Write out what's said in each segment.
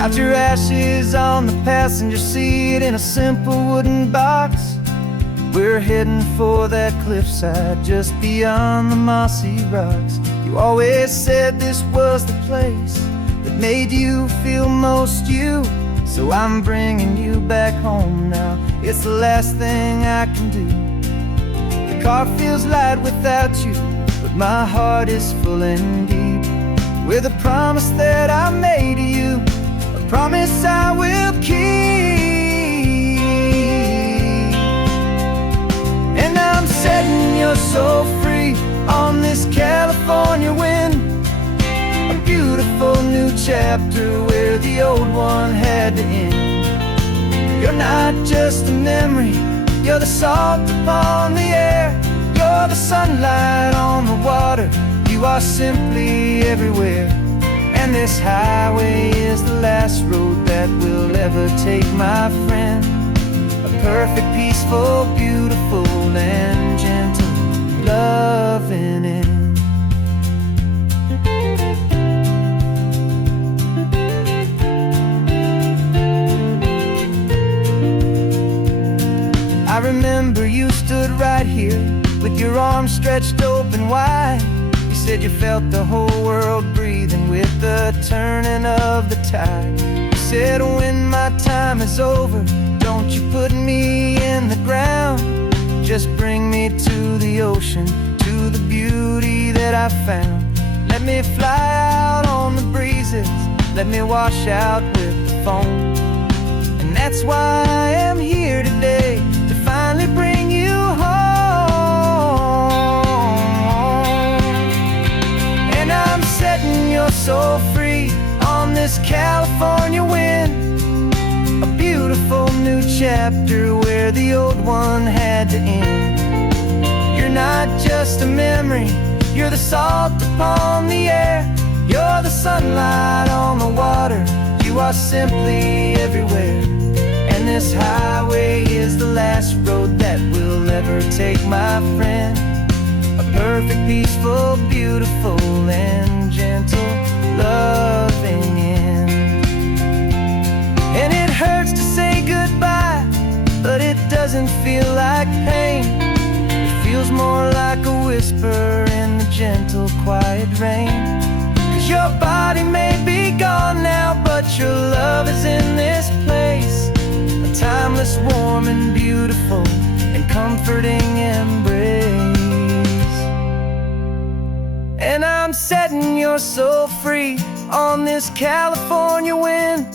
Got your ashes on the passenger seat in a simple wooden box. We're heading for that cliffside just beyond the mossy rocks. You always said this was the place that made you feel most you. So I'm bringing you back home now. It's the last thing I can do. The car feels light without you, but my heart is full and deep with a promise that I made to you, a promise I will keep. And I'm setting your soul free on this California wind, a beautiful new chapter where the old one had to end. You're not just a memory, you're the salt upon the air, you're the sunlight on the water, you are simply everywhere. And this highway is the last road that will ever take, my friend. A perfect, peaceful, beautiful, and gentle loving end. I remember you stood right here with your arms stretched open wide. You said you felt the whole world breathing with the turning of the tide. You said when my time is over, don't you put me in the ground, just bring me to the ocean, to the beauty that I found. Let me fly out on the breezes, let me wash out with the foam. And that's why I am here today, to finally bring you home. And I'm setting your soul free on this California wind, a beautiful new chapter where the old one had to end. You're not just a memory, you're the salt upon the air, you're the sunlight on the water, you are simply everywhere. And this highway is the last road that we'll ever take, my friend. A perfect, peaceful, beautiful, and gentle loving end. And it hurts to say goodbye, but it doesn't feel like pain. It feels more like a whisper in the gentle, quiet rain. 'Cause your body may be gone now, but your love is in this place, a timeless, warm, and beautiful, and comforting embrace. And I'm setting your soul free on this California wind,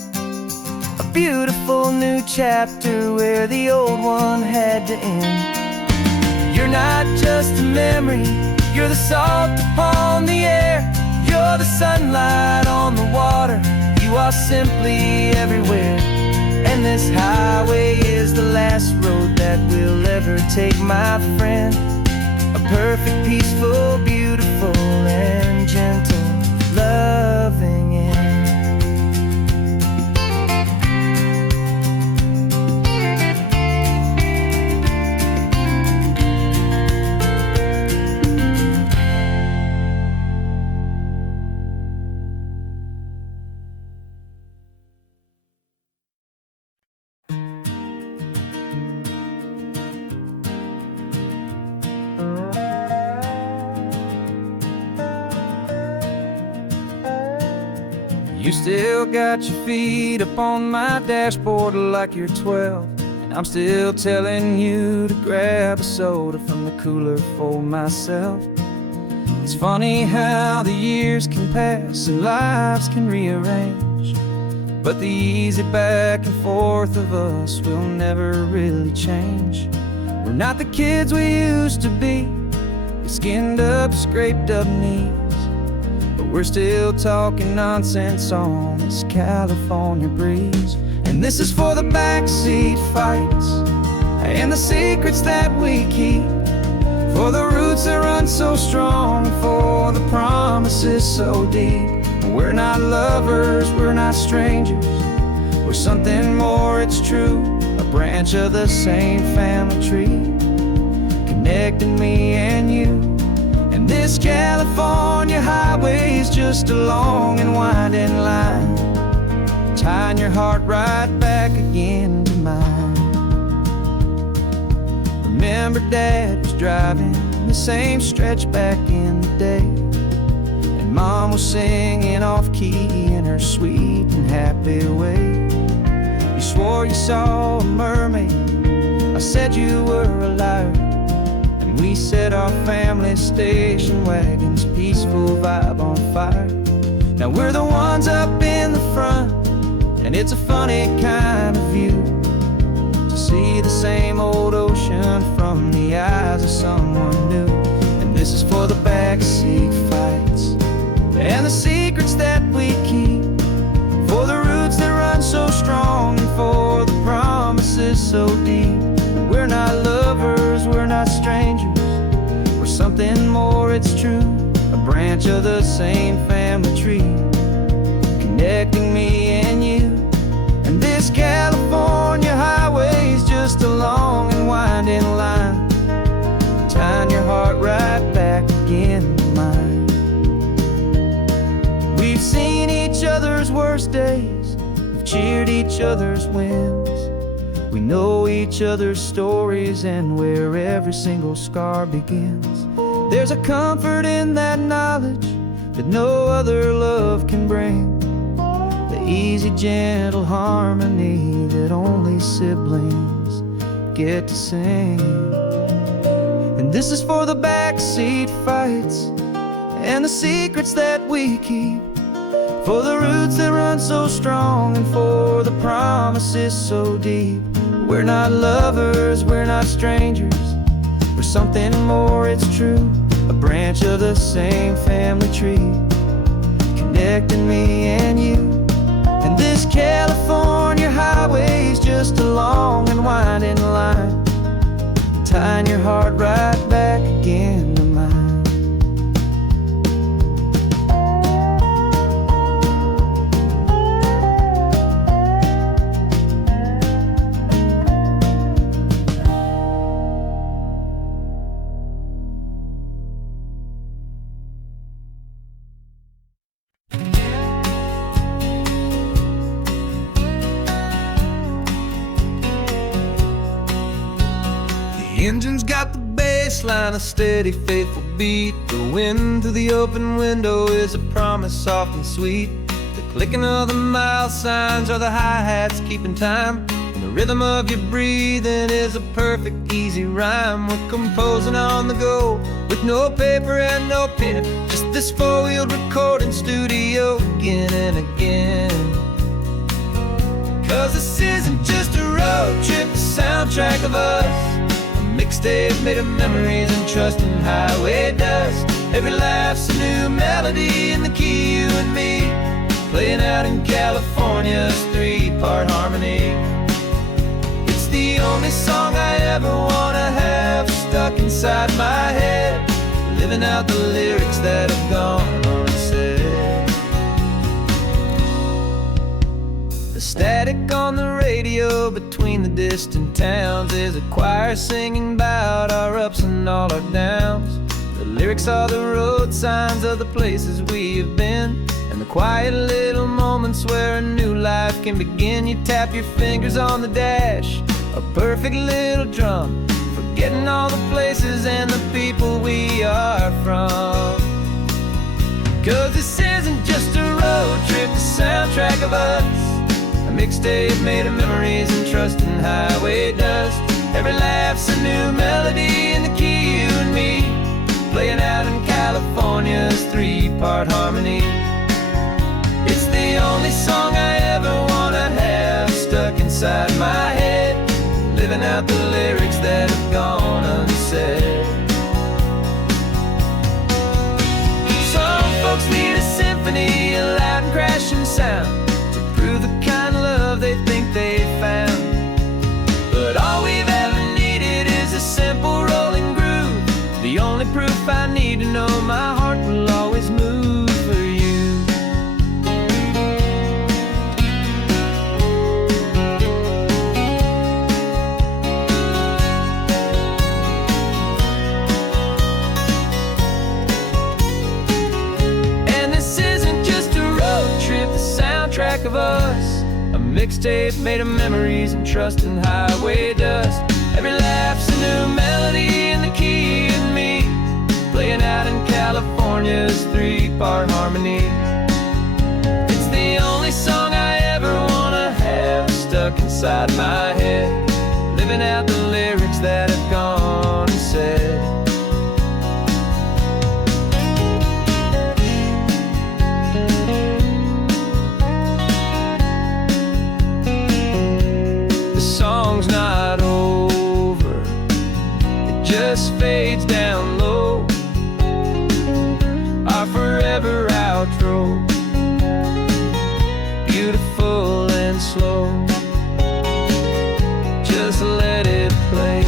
a beautiful new chapter where the old one had to end. You're not just a memory, you're the salt upon the air, you're the sunlight on the water, you are simply everywhere. And this highway is the last road that we'll ever take, my friend. A perfect, peaceful, beautiful, and gentle loving end. You still got your feet up on my dashboard like you're 12, and I'm still telling you to grab a soda from the cooler for myself. It's funny how the years can pass and lives can rearrange, but the easy back and forth of us will never really change. We're not the kids we used to be, with skinned up, scraped up knees, but we're still talking nonsense on this California breeze. And this is for the backseat fights and the secrets that we keep, for the roots that run so strong, for the promises so deep. We're not lovers, we're not strangers, we're something more, it's true, a branch of the same family tree, connecting me and you. And this California highway is just a long and winding line, tying your heart right back again to mine. Remember Dad was driving the same stretch back in the day, and Mom was singing off-key in her sweet and happy way. You swore you saw a mermaid, I said you were a liar, and we set our family station wagon's peaceful vibe on fire. Now we're the ones up in the front, and it's a funny kind of view to see the same old ocean from the eyes of someone new. And this is for the backseat fights and the secrets that we keep, for the roots that run so strong and for the promises so deep. We're not lovers, we're not strangers, we're something more, it's true. A branch of the same family tree, connecting me and you. And this California highway's just a long and winding line, tying your heart right back again to mine. We've seen each other's worst days, we've cheered each other's wins. We know each other's stories and where every single scar begins. There's a comfort in that knowledge that no other love can bring, the easy, gentle harmony that only siblings get to sing. And this is for the backseat fights and the secrets that we keep, for the roots that run so strong and for the promises so deep. We're not lovers, we're not strangers, we're something more, it's true. A branch of the same family tree, connecting me and you. And this California highway's just a long and winding line, tying your heart right back again to mine. The engine's got the bass line, a steady, faithful beat. The wind through the open window is a promise soft and sweet. The clicking of the mile signs are the hi-hats keeping time, and the rhythm of your breathing is a perfect, easy rhyme. We're composing on the go with no paper and no pen, just this four-wheeled recording studio again and again. Cause this isn't just a road trip, the soundtrack of us, mixtape made of memories and trust in highway dust. Every laugh's a new melody in the key, you and me, playing out in California's three-part harmony. It's the only song I ever wanna have stuck inside my head, living out the lyrics that have gone unsaid. The static on the radio between the distant towns is a choir singing about our ups and all our downs. The lyrics are the road signs of the places we have been, and the quiet little moments where a new life can begin. You tap your fingers on the dash, a perfect little drum, forgetting all the places and the people we are from. Cause this isn't just a road trip, the soundtrack of us, a mixtape made of memories and trust in highway dust. Every laugh's a new melody in the key, you and me, playing out in California's three-part harmony. It's the only song I ever wanna have stuck inside my head, living out the lyrics that have gone unsaid. Some folks need a symphony, a loud and crashing sound, to prove the kind of love they think they found. But all we've ever needed is a simple rolling groove, the only proof I need to know my heart will always move for you. mixtape made of memories and trust in highway dust. Every laugh's a new melody in the key and me, playing out in California's three-part harmony. It's the only song I ever wanna have stuck inside my head, living out the lyrics that have gone and said. The song's not over, it just fades down low, our forever outro, beautiful and slow. Just let it play.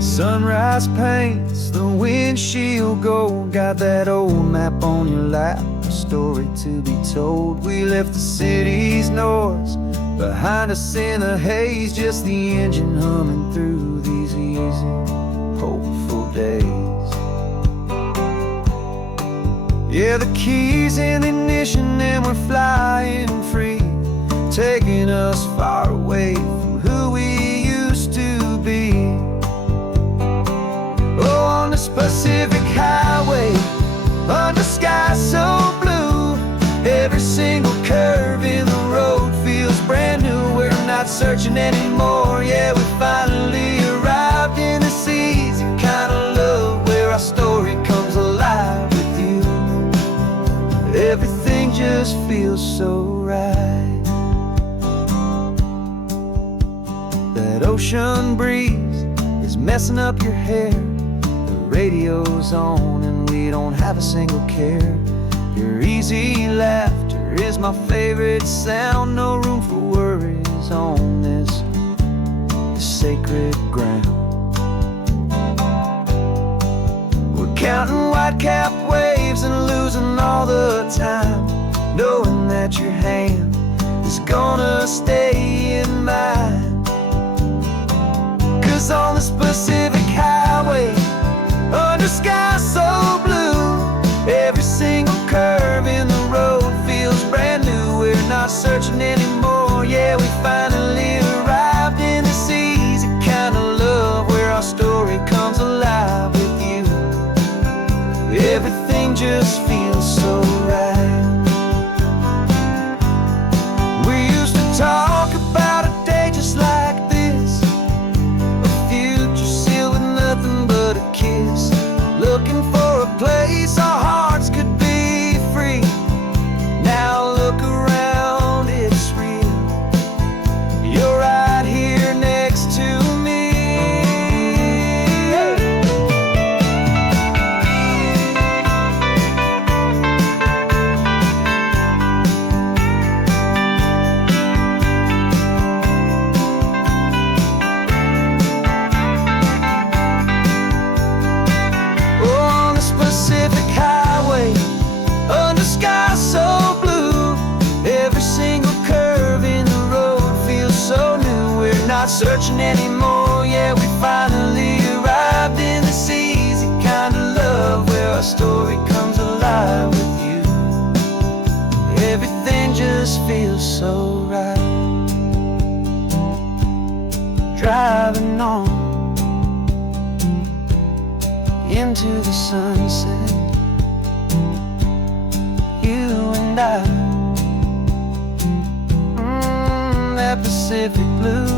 Sunrise paints the windshield gold. Got that old map on your lap, a story to be told. We left the city's noise behind us in the haze, just the engine humming through these easy, hopeful days. Yeah, the keys in the ignition and we're flying free, taking us far away from who we used to be. Oh, on this Pacific highway, under sky so blue, every single curve in the road feels brand new. We're not searching anymore, yeah, we finally arrived in this easy kind of love, where our story comes alive with you. Everything just feels so right. That ocean breeze is messing up your hair, radio's on and we don't have a single care. Your easy laughter is my favorite sound. No room for worries on this sacred ground. We're counting white-capped waves and losing all the time, knowing that your hand is gonna stay in mine. 'Cause on this Pacific highway, under sky so blue, every single curve in the road feels brand new. We're not searching anymore, yeah, we finally arrived in this easy kind of love, where our story comes alive with you. Everything just feels so right. We used to talk about a day just like this, a future sealed with nothing but a kiss, looking for a place our hearts could be free. Now look around, it's real. You're right here next to me. Pacific highway, under sky so blue, every single curve in the road feels so new. We're not searching anymore, yeah, we finally arrived in this easy kind of love, where our story comes alive with you. Everything just feels so right. Driving on into the sunset, you and I, that Pacific blue.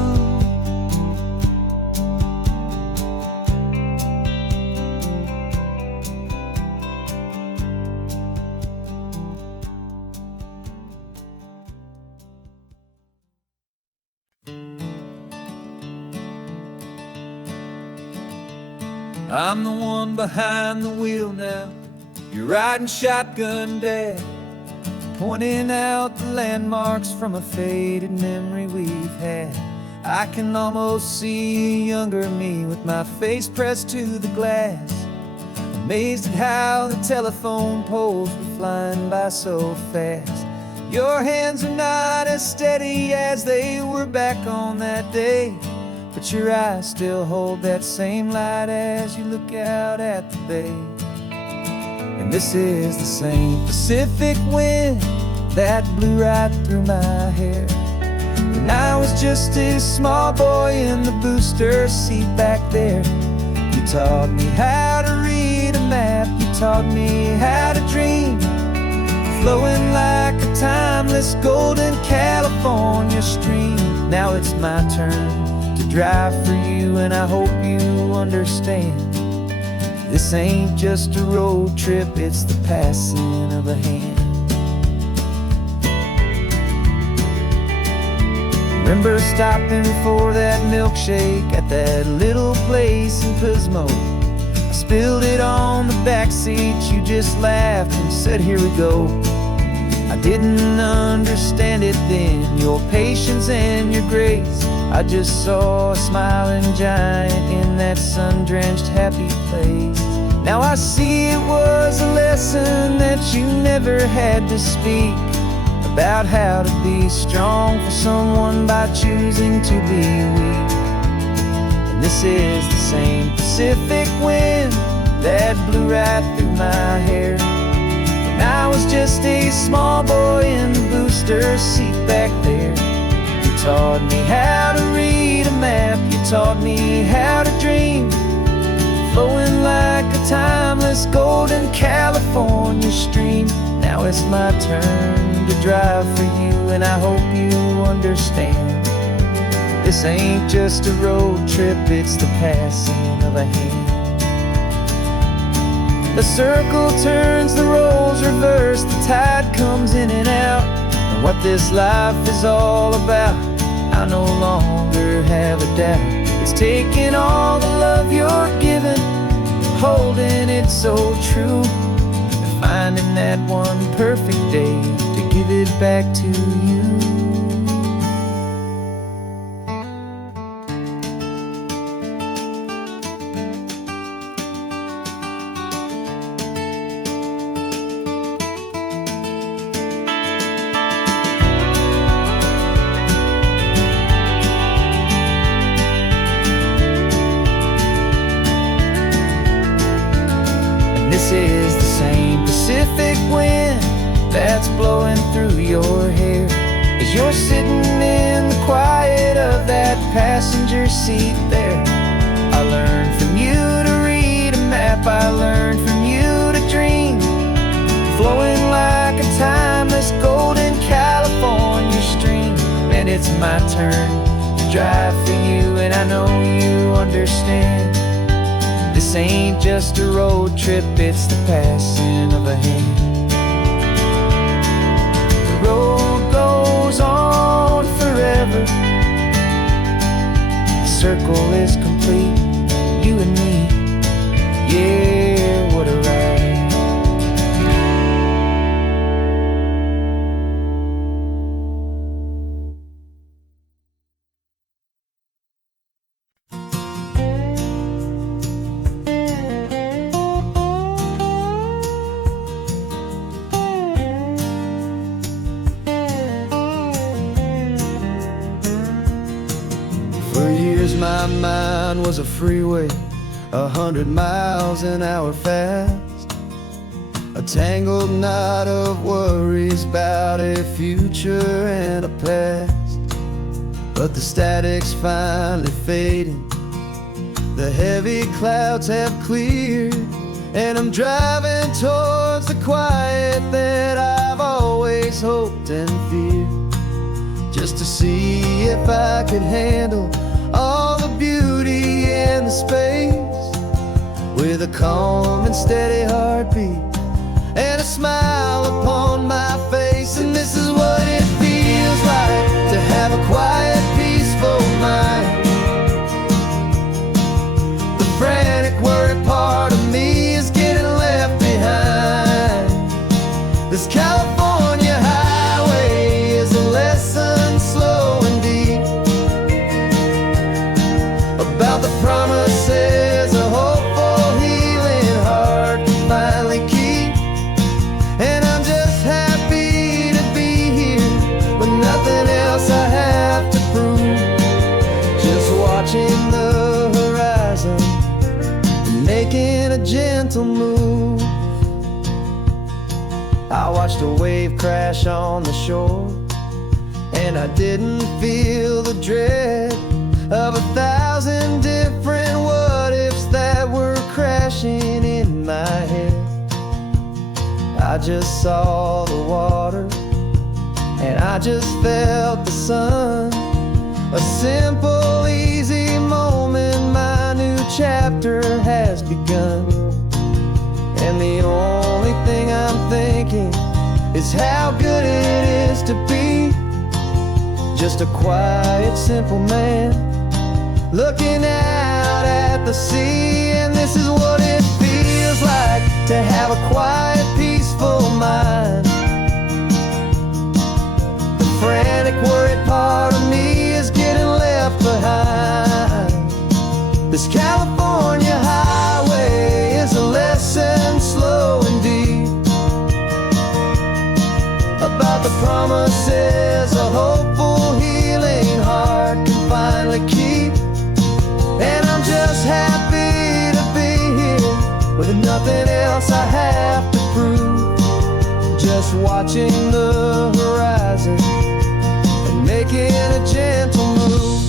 I'm the one behind the wheel now, you're riding shotgun, Dad, pointing out the landmarks from a faded memory we've had. I can almost see a younger me with my face pressed to the glass, amazed at how the telephone poles were flying by so fast. Your hands are not as steady as they were back on that day, but your eyes still hold that same light as you look out at the bay. And this is the same Pacific wind that blew right through my hair when I was just a small boy in the booster seat back there. You taught me how to read a map, you taught me how to dream, flowing like a timeless golden California stream. Now it's my turn to drive for you, and I hope you understand. This ain't just a road trip, it's the passing of a hand. Remember stopping for that milkshake at that little place in Pismo. I spilled it on the back seat, you just laughed and said, "Here we go." I didn't understand it then, your patience and your grace. I just saw a smiling giant in that sun-drenched happy place. Now I see it was a lesson that you never had to speak, about how to be strong for someone by choosing to be weak. And this is the same Pacific wind that blew right through my hair when I was just a small boy in the booster seat back there. You taught me how to read a map, you taught me how to dream, flowing like a timeless golden California stream. Now it's my turn to drive for you, and I hope you understand. This ain't just a road trip, it's the passing of a hand. The circle turns, the roles reverse, the tide comes in and out. And what this life is all about, I no longer have a doubt. It's taking all the love you're given, holding it so true, and finding that one perfect day to give it back to you. This is the same Pacific wind that's blowing through your hair as you're sitting in the quiet of that passenger seat there. I learned from you to read a map, I learned from you to dream, flowing like a timeless golden California stream. And it's my turn to drive for you, and I know you understand. This ain't just a road trip, it's the passing of a hand. The road goes on forever, the circle is complete, you and me, yeah, what a ride. For years my mind was a freeway, 100 miles an hour fast, a tangled knot of worries about a future and a past. But the static's finally fading, the heavy clouds have cleared, and I'm driving towards the quiet that I've always hoped and feared, just to see if I could handle all the beauty and the space, with a calm and steady heartbeat and a smile upon my face. And this is what it feels like to have a quiet, peaceful mind. The frantic, worried part of me is getting left behind. This California highway is a lesson slow and deep about the promises of hopeful, healing heart a wave crash on the shore, and I didn't feel the dread of 1,000 different what-ifs that were crashing in my head. I just saw the water, and I just felt the sun. A simple, easy moment, my new chapter has begun. And the only thing I'm thinking is how good it is to be just a quiet, simple man looking out at the sea. And this is what it feels like to have a quiet, peaceful mind. The frantic, worried part of me is getting left behind. This California highway is a lesson, slow and deep, about the promises a hopeful, healing heart can finally keep. And I'm just happy to be here with nothing else I have to prove, just watching the horizon and making a gentle move.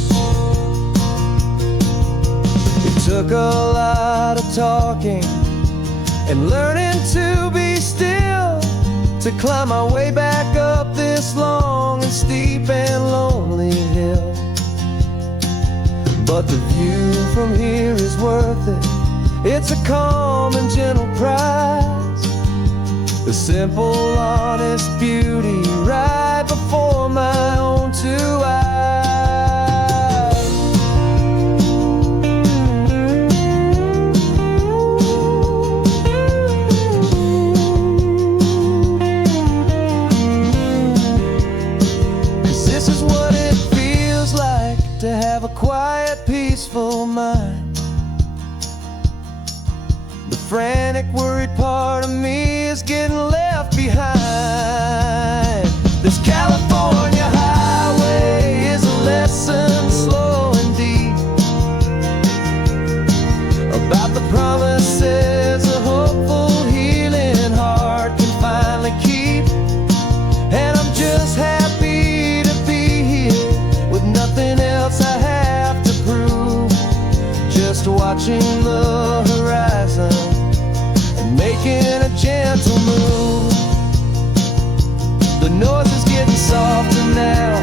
It took a lot of talking and learning to be still to climb my way back up this long and steep and lonely hill. But the view from here is worth it. It's a calm and gentle prize, the simple, honest beauty right before my own two eyes. To have a quiet, peaceful mind. The frantic, worried part of me is getting left behind. This California highway is a lesson, slow and deep, about the promises a hopeful, healing heart can finally keep. And I'm just happy to be here with nothing else I have to prove, just watching the horizon and making a gentle move. The noise is getting softer now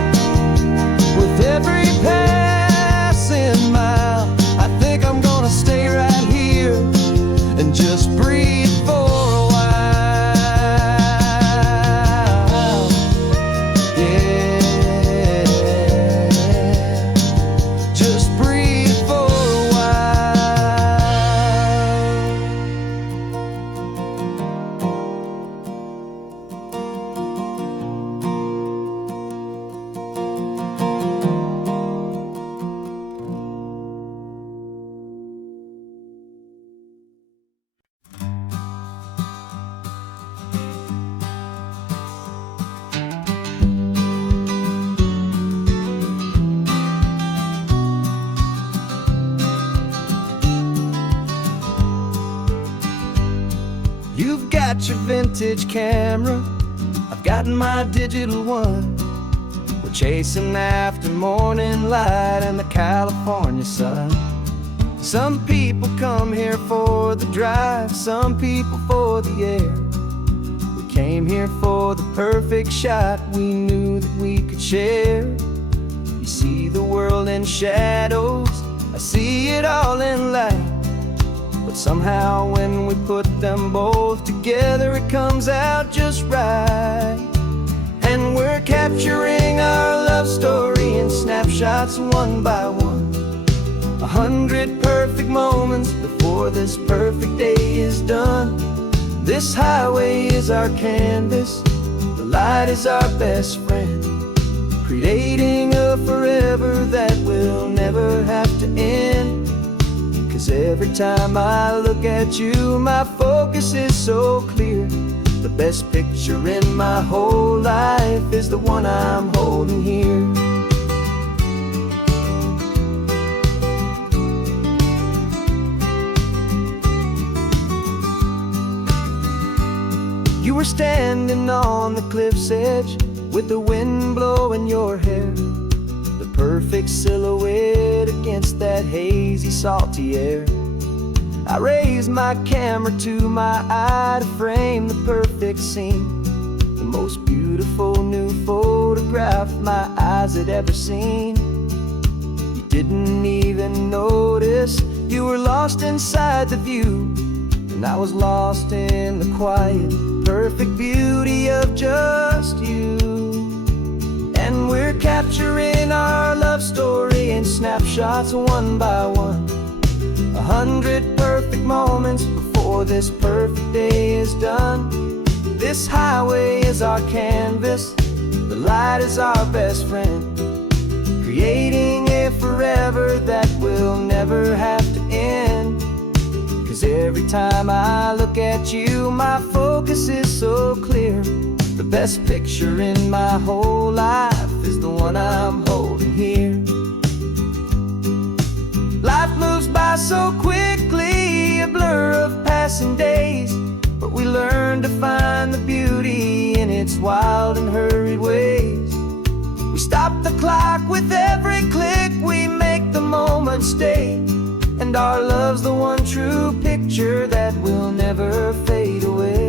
with every passing mile. I think I'm gonna stay right here and just breathe for a while. You've got your vintage camera, I've gotten my digital one. We're chasing after morning light and the California sun. Some people come here for the drive, some people for the air. We came here for the perfect shot we knew that we could share. You see the world in shadows, I see it all in light. But somehow when we put them both together, it comes out just right. And we're capturing our love story in snapshots one by one. 100 perfect moments before this perfect day is done. This highway is our canvas, the light is our best friend, creating a forever that will never have to end. 'Cause every time I look at you, my focus is so clear. The best picture in my whole life is the one I'm holding here. You were standing on the cliff's edge with the wind blowing your hair, the perfect silhouette against that hazy, salty air. I raised my camera to my eye to frame the perfect scene, the most beautiful new photograph my eyes had ever seen. You didn't even notice you were lost inside the view, and I was lost in the quiet, perfect beauty of just you. And we're capturing our love story in snapshots one by one, 100 perfect moments before this perfect day is done. This highway is our canvas, the light is our best friend, creating a forever that will never have to end. 'Cause every time I look at you, my focus is so clear. The best picture in my whole life is the one I'm holding here. Life moves by so quickly, a blur of passing days, but we learn to find the beauty in its wild and hurried ways. We stop the clock with every click, we make the moment stay, and our love's the one true picture that will never fade away.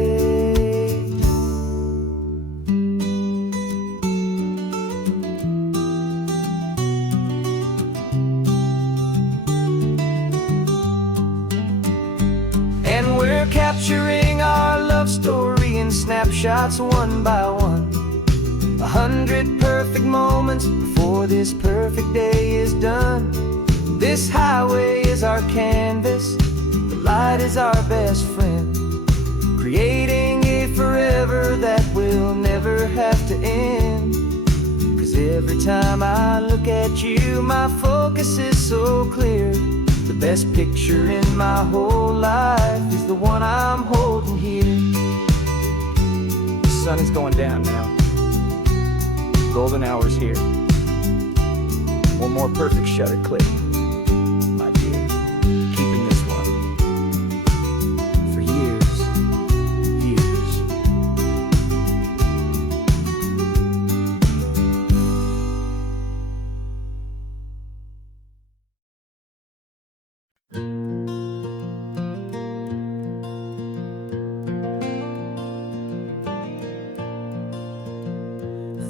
And we're capturing our love story in snapshots one by one, 100 perfect moments before this perfect day is done. This highway is our canvas, the light is our best friend, creating a forever that will never have to end. 'Cause every time I look at you, my focus is so clear. The best picture in my whole life is the one I'm holding here. The sun is going down now. Golden hour's here. One more perfect shutter click, my dear. Keeping this one for years, years.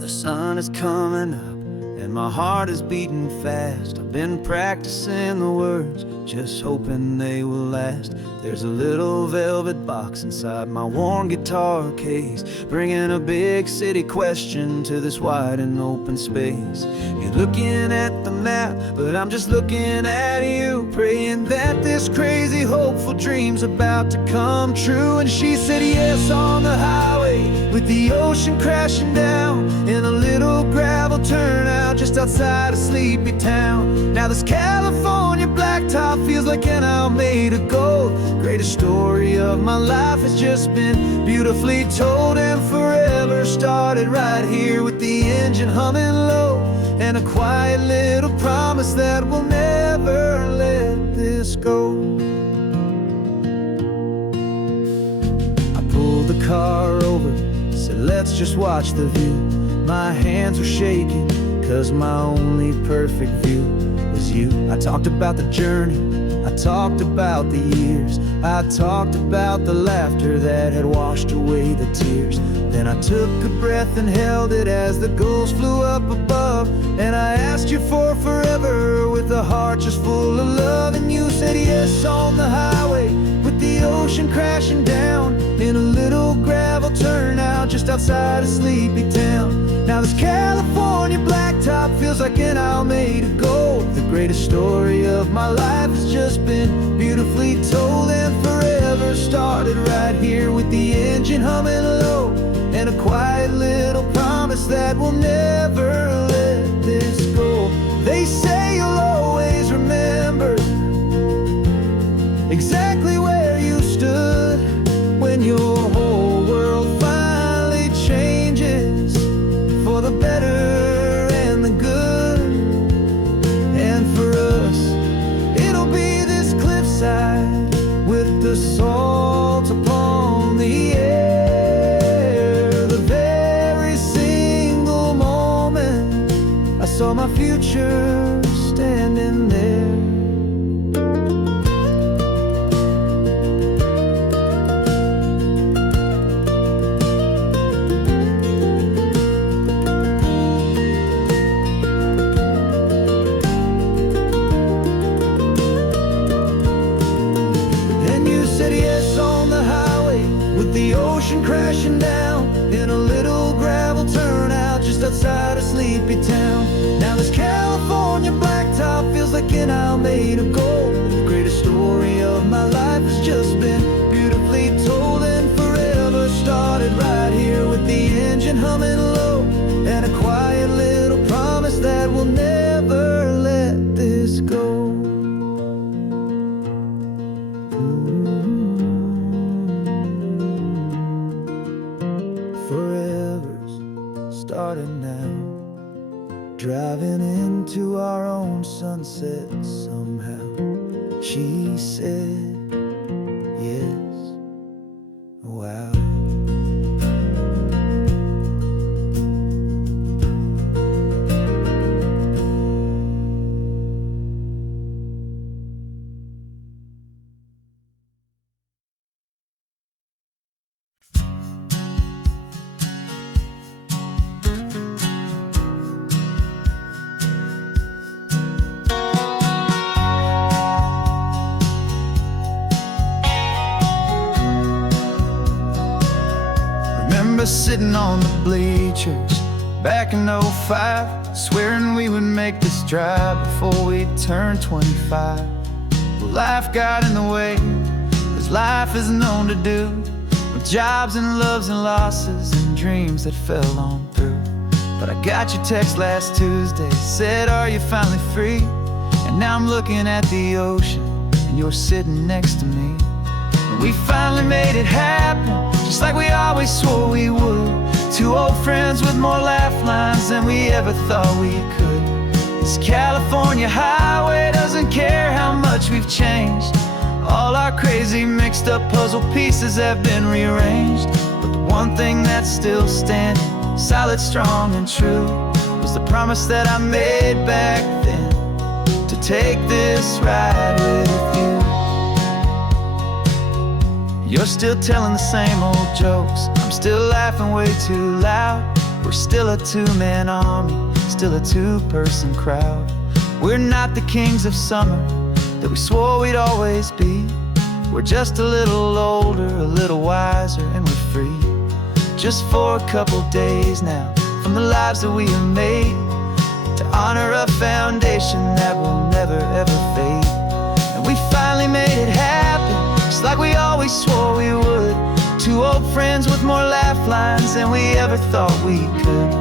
The sun is coming up and my heart is beating fast. I've been practicing the words, just hoping they will last. There's a little velvet box inside my worn guitar case, bringing a big city question to this wide and open space. You're looking at the map, but I'm just looking at you, praying that this crazy hopeful dream's about to come true. And she said yes on the highway with the ocean crashing down in a little gravel turnout just outside of sleepy town. Now this California blacktop feels like an hour made of gold. Greatest story of my life has just been beautifully told, and forever started right here with the engine humming low, and a quiet little promise that we'll never let this go. I pulled the car over, said let's just watch the view. My hands were shaking, 'cause my only perfect view was you. I talked about the journey, I talked about the years, I talked about the laughter that had washed away the tears. Then I took a breath and held it as the gulls flew up above, and I asked you for forever with a heart just full of love. And you said yes on the highway with the ocean crashing down in a little gravel turnout just outside of sleepy town. Now this California blacktop feels like an hour made of gold. The greatest story of my life has just been beautifully told, and forever started right here with the engine humming low, and a quiet little promise that we'll never let this go. They say you'll always remember exactly where you stood when your whole world finally changes for the better and the good. And for us, it'll be this cliffside with the salt upon the air, the saw my future standing there. Then you said yes on the highway, with the ocean crashing down in a little gravel turnout just outside a sleepy town. Now this California blacktop feels like an isle made of gold. The greatest story of my life has just been beautifully told, and forever started right here with the engine humming low, and a quiet little promise that we'll never let this go. Forever's starting now, driving into our own sunset somehow. She said yes, wow. Remember sitting on the bleachers back in '05, swearing we would make this drive before we turned 25. Well, life got in the way, as life is known to do, with jobs and loves and losses and dreams that fell on through. But I got your text last Tuesday, said, are you finally free? And now I'm looking at the ocean, and you're sitting next to me. We finally made it happen, just like we always swore we would. Two old friends with more laugh lines than we ever thought we could. This California highway doesn't care how much we've changed. All our crazy mixed up puzzle pieces have been rearranged, but the one thing that's still standing, solid, strong, and true, was the promise that I made back then, to take this ride with you. You're still telling the same old jokes, I'm still laughing way too loud. We're still a two-man army, still a two-person crowd. We're not the kings of summer that we swore we'd always be. We're just a little older, a little wiser, and we're free. Just for a couple days now, from the lives that we have made, to honor a foundation that will never ever fade. And we finally made it happen, just like we always swore we would. Two old friends with more laugh lines than we ever thought we could.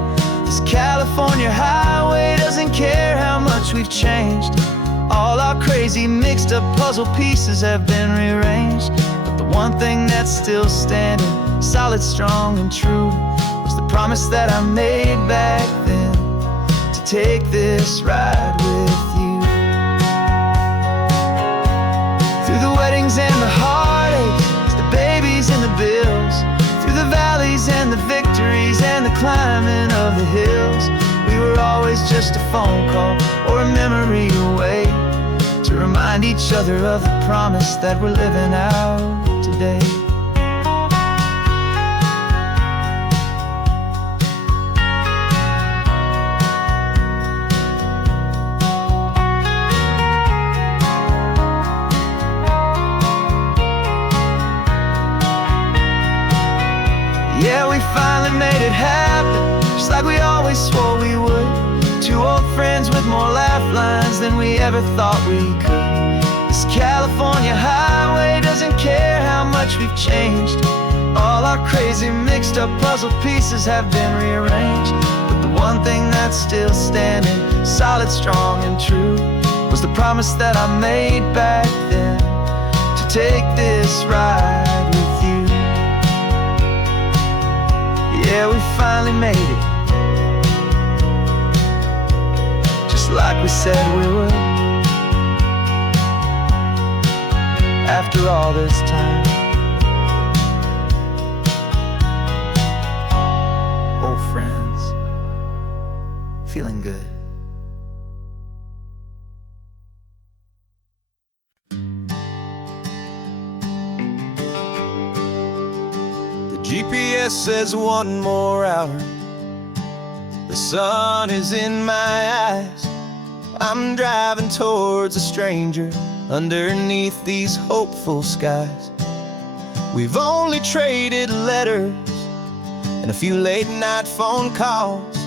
This California highway doesn't care how much we've changed. All our crazy mixed up puzzle pieces have been rearranged, but the one thing that's still standing, solid, strong, and true, was the promise that I made back then, to take this ride with you. Through the weddings and the heartaches, the babies and the bills, through the valleys and the victories and the climbing of the hills, we were always just a phone call or a memory away, to remind each other of the promise that we're living out today. Yeah, we finally made it happen, just like we always swore we would. Two old friends with more laugh lines than we ever thought we could. This California highway doesn't care how much we've changed. All our crazy mixed up puzzle pieces have been rearranged, but the one thing that's still standing, solid, strong, and true, was the promise that I made back then, to take this ride with you. Yeah, we finally made it, just like we said we would. After all this time, old friends, feeling good. guess there's one more hour. The sun is in my eyes. I'm driving towards a stranger underneath these hopeful skies. We've only traded letters and a few late night phone calls,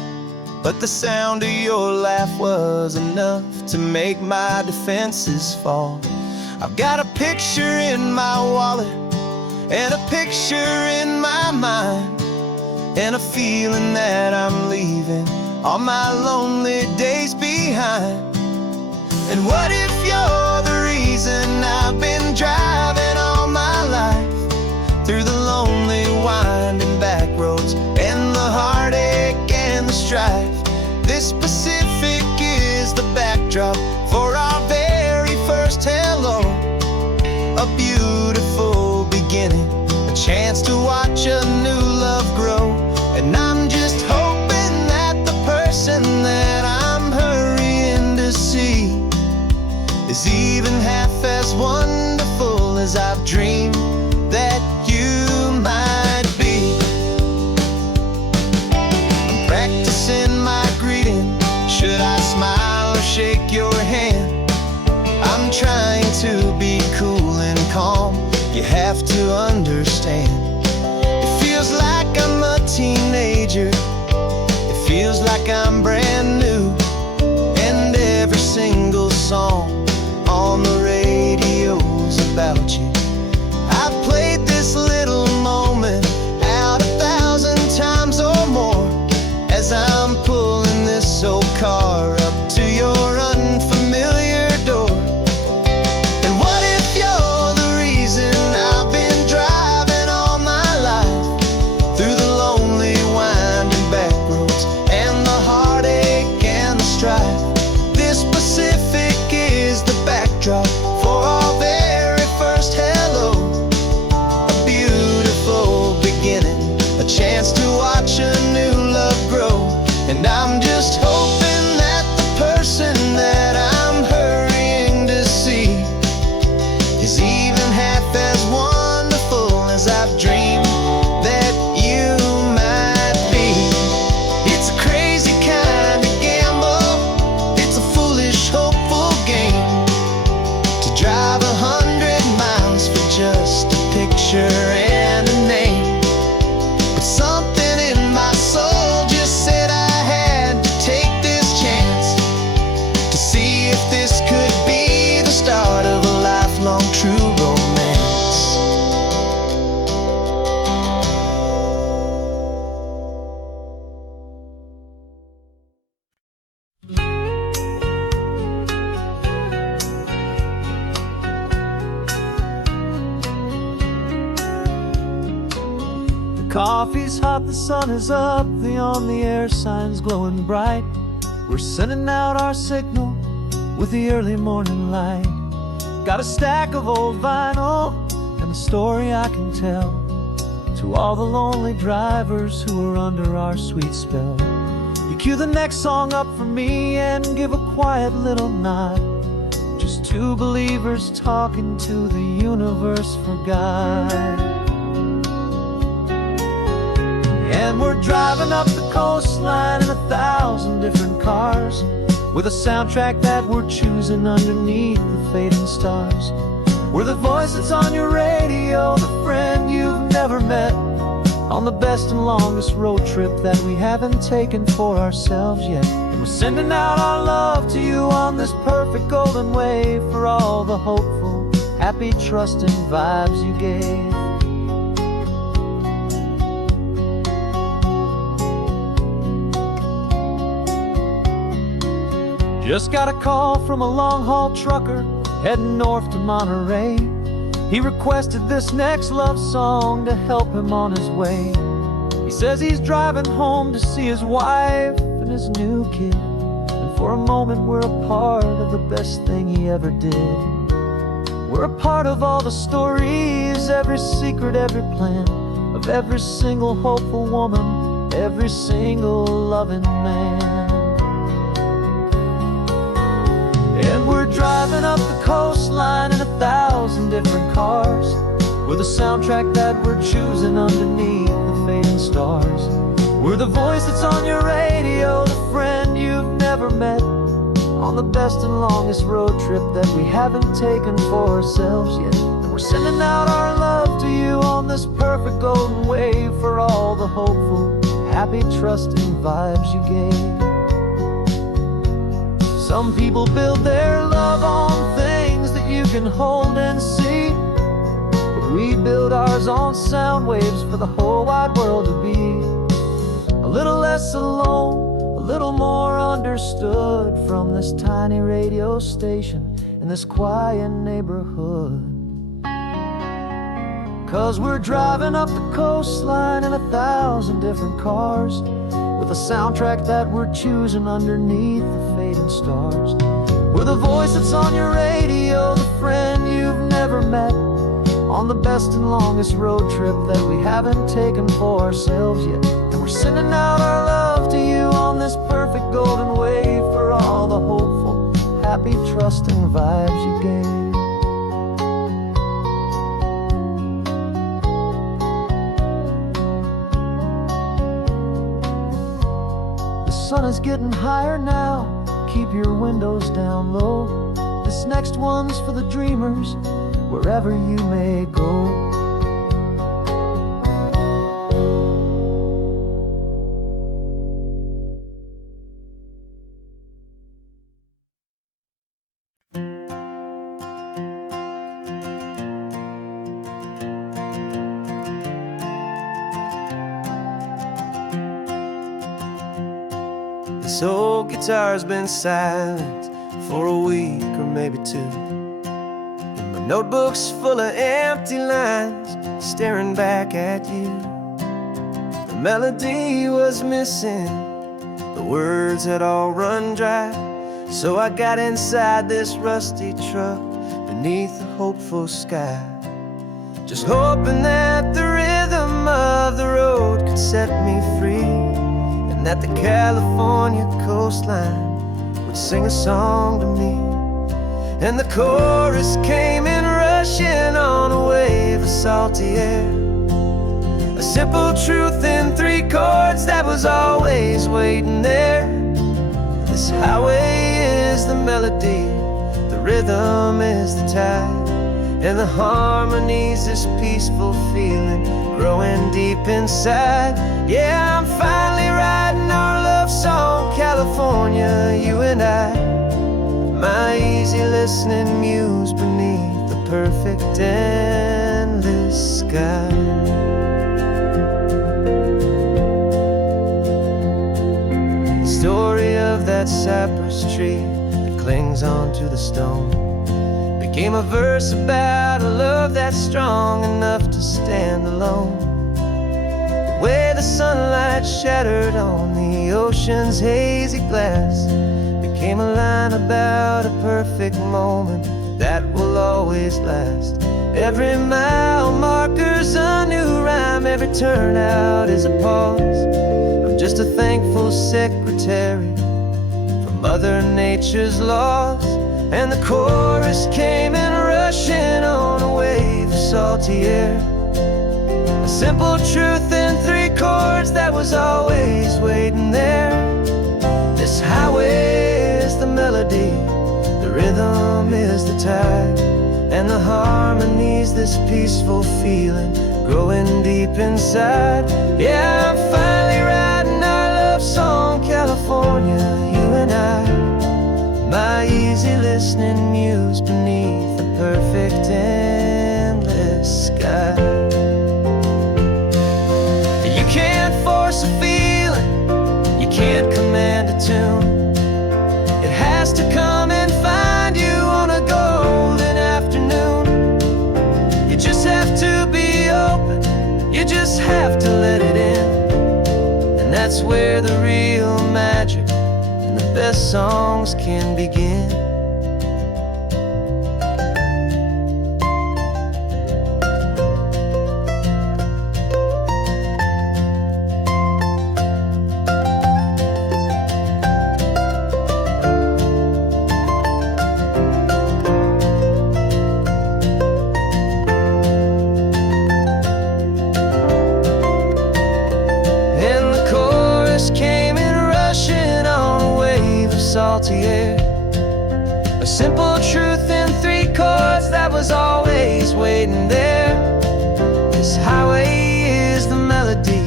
but the sound of your laugh was enough to make my defenses fall. I've got a picture in my wallet and a picture in my mind, and a feeling that I'm leaving all my lonely days behind. And what if you're the reason I've been driving all my life, through the lonely winding back roads and the heartache and the strife? This Pacific is the backdrop for our very first hello. A beautiful beginning, a chance to watch a new love grow. And I'm just hoping that the person that I'm hurrying to see is even half as wonderful as I've dreamed that you might be. I'm practicing my greeting. Should I smile or shake your hand? I'm trying to be cool and calm. You have to understand. It feels like I'm a teenager. It feels like I'm brand new. And every single song on the radio's about you. I've played this little moment out 1,000 times or more, as I'm pulling this old car up to your unfamiliar door. And what if you're the reason I've been driving all my life, through the lonely winding back roads and the heartache and the strife? This Pacific is the backdrop for our very first hello. A beautiful beginning, a chance to watch a new love grow. And I'm just hoping that the person that I'm hurrying to see is even half as wonderful as I've dreamed that you might be. It's a crazy kind of gamble. It's a foolish, hopeful game to drive 100 miles for just a picture and a name. But something in my soul just said I had to take this chance to see if this could be the start of a lifelong true romance. The coffee's hot, the sun is up, the on-the-air sign's glowing bright. We're sending out our signal with the early morning light. Got a stack of old vinyl and a story I can tell to all the lonely drivers who are under our sweet spell. You cue the next song up for me and give a quiet little nod. Just two believers talking to the universe for God. And we're driving up the coastline in 1,000 different cars, with a soundtrack that we're choosing underneath the fading stars. We're the voice that's on your radio, the friend you've never met, on the best and longest road trip that we haven't taken for ourselves yet. And we're sending out our love to you on this perfect golden wave, for all the hopeful, happy, trusting vibes you gave. Just got a call from a long-haul trucker heading north to Monterey. He requested this next love song to help him on his way. He says he's driving home to see his wife and his new kid, and for a moment we're a part of the best thing he ever did. We're a part of all the stories, every secret, every plan, of every single hopeful woman, every single loving man. And we're driving up the coastline in 1,000 different cars, with a the soundtrack that we're choosing underneath the fading stars. We're the voice that's on your radio, the friend you've never met, on the best and longest road trip that we haven't taken for ourselves yet. And we're sending out our love to you on this perfect golden wave for all the hopeful, happy, trusting vibes you gave. Some people build their love on things that you can hold and see, but we build ours on sound waves for the whole wide world to be a little less alone, a little more understood from this tiny radio station in this quiet neighborhood. 'Cause we're driving up the coastline in 1,000 different cars, with a soundtrack that we're choosing underneath the fading stars. We're the voice that's on your radio, the friend you've never met, on the best and longest road trip that we haven't taken for ourselves yet. And we're sending out our love to you on this perfect golden wave for all the hopeful, happy, trusting vibes you gave. The sun is getting higher now, keep your windows down low. This next one's for the dreamers, wherever you may go. This old guitar's been silent for a week or maybe two. And my notebook's full of empty lines staring back at you. The melody was missing, the words had all run dry. So I got inside this rusty truck beneath the hopeful sky, just hoping that the rhythm of the road could set me free, and that the California coastline would sing a song to me. And the chorus came in rushing on a wave of salty air, a simple truth in 3 chords that was always waiting there. This highway is the melody, the rhythm is the tide, and the harmony's this peaceful feeling growing deep inside. Yeah, I'm finally writing our love song, California, you and I, my easy listening muse beneath the perfect endless sky. The story of that cypress tree that clings onto the stone became a verse about a love that's strong enough to stand alone. The way the sunlight shattered on the ocean's hazy glass became a line about a perfect moment that will always last. Every mile marker's a new rhyme, every turnout is a pause. I'm just a thankful secretary for Mother Nature's laws. And the chorus came in rushing on a wave of salty air, a simple truth in 3 chords that was always waiting there. This highway is the melody, the rhythm is the tide, and the harmony's this peaceful feeling growing deep inside. Yeah, I'm finally writing our love song, California, you and I, my easy listening muse beneath the perfect endless sky. You can't force a feeling, you can't command a tune. It has to come and find you on a golden afternoon. You just have to be open, you just have to let it in. And that's where the real magic, the best songs can begin. salty air. A simple truth in 3 chords that was always waiting there. This highway is the melody,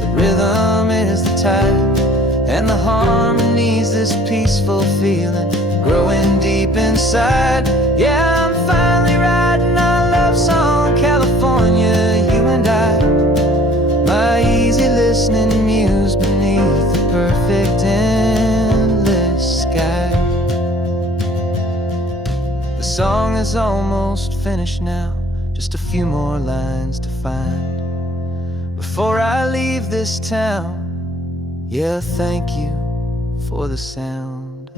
the rhythm is the tide, and the harmony's this peaceful feeling growing deep inside. Yeah, I'm finally writing our love song, California, you and I. My easy listening muse beneath the perfect endless sky. The song is almost finished now, just a few more lines to find before I leave this town. Yeah, thank you for the sound.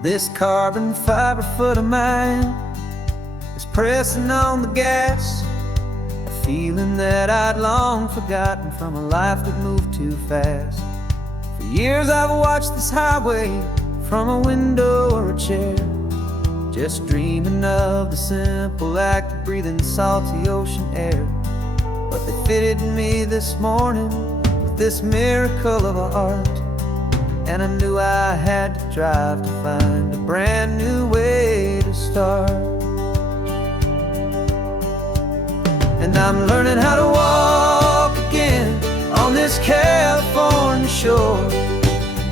This carbon fiber foot of mine is pressing on the gas, a feeling that I'd long forgotten from a life that moved too fast. For years I've watched this highway from a window or a chair, just dreaming of the simple act of breathing salty ocean air. But they fitted me this morning with this miracle of art, and I knew I had to drive to find a brand new way to start. And I'm learning how to walk again on this California shore,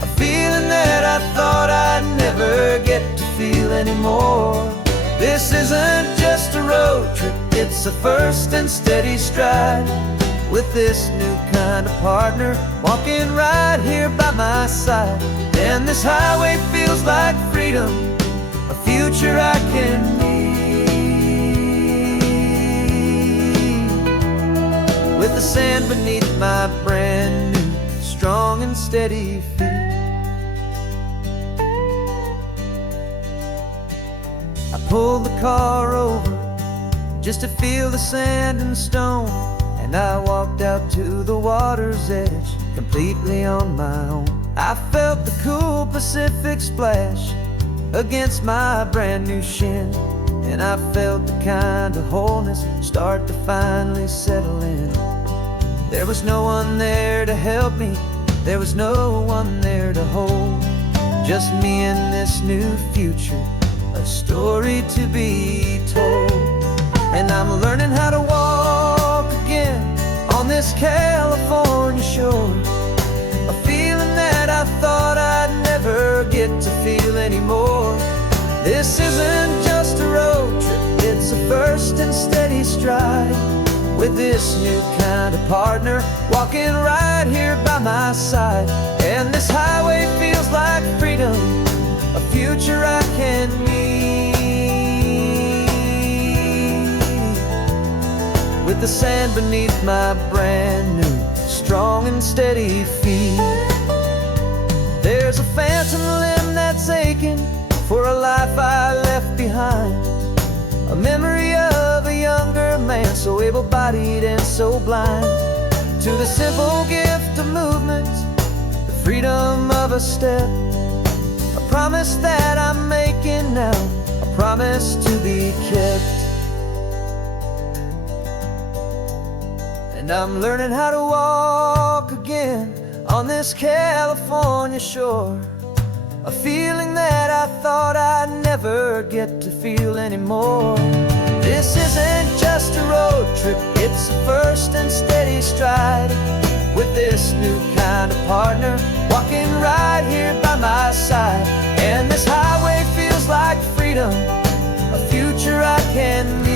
a feeling that I thought I'd never get to feel anymore. This isn't just a road trip, it's a first and steady stride, with this new kind of partner walking right here by my side. And this highway feels like freedom, a future I can need, with the sand beneath my brand new strong and steady feet. I pulled the car over just to feel the sand and stone, and I walked out to the water's edge, completely on my own. I felt the cool Pacific splash against my brand new shin, and I felt the kind of wholeness start to finally settle in. There was no one there to help me, there was no one there to hold, just me and this new future, a story to be told. And I'm learning how to walk again on this California shore, a feeling that I thought I'd never get to feel anymore. This isn't just a road trip, it's a first and steady stride, with this new kind of partner walking right here by my side. And this highway feels like freedom, a future I can need, with the sand beneath my brand new strong and steady feet. There's a phantom limb that's aching for a life I left behind, a memory of a younger man so able-bodied and so blind, to the simple gift of movement, the freedom of a step, a promise that I'm making now, a promise to be kept. And I'm learning how to walk again on this California shore, a feeling that I thought I'd never get to feel anymore. This isn't just a road trip, it's a first and steady stride, with this new kind of partner walking right here by my side. And this highway feels like freedom, a future I can need,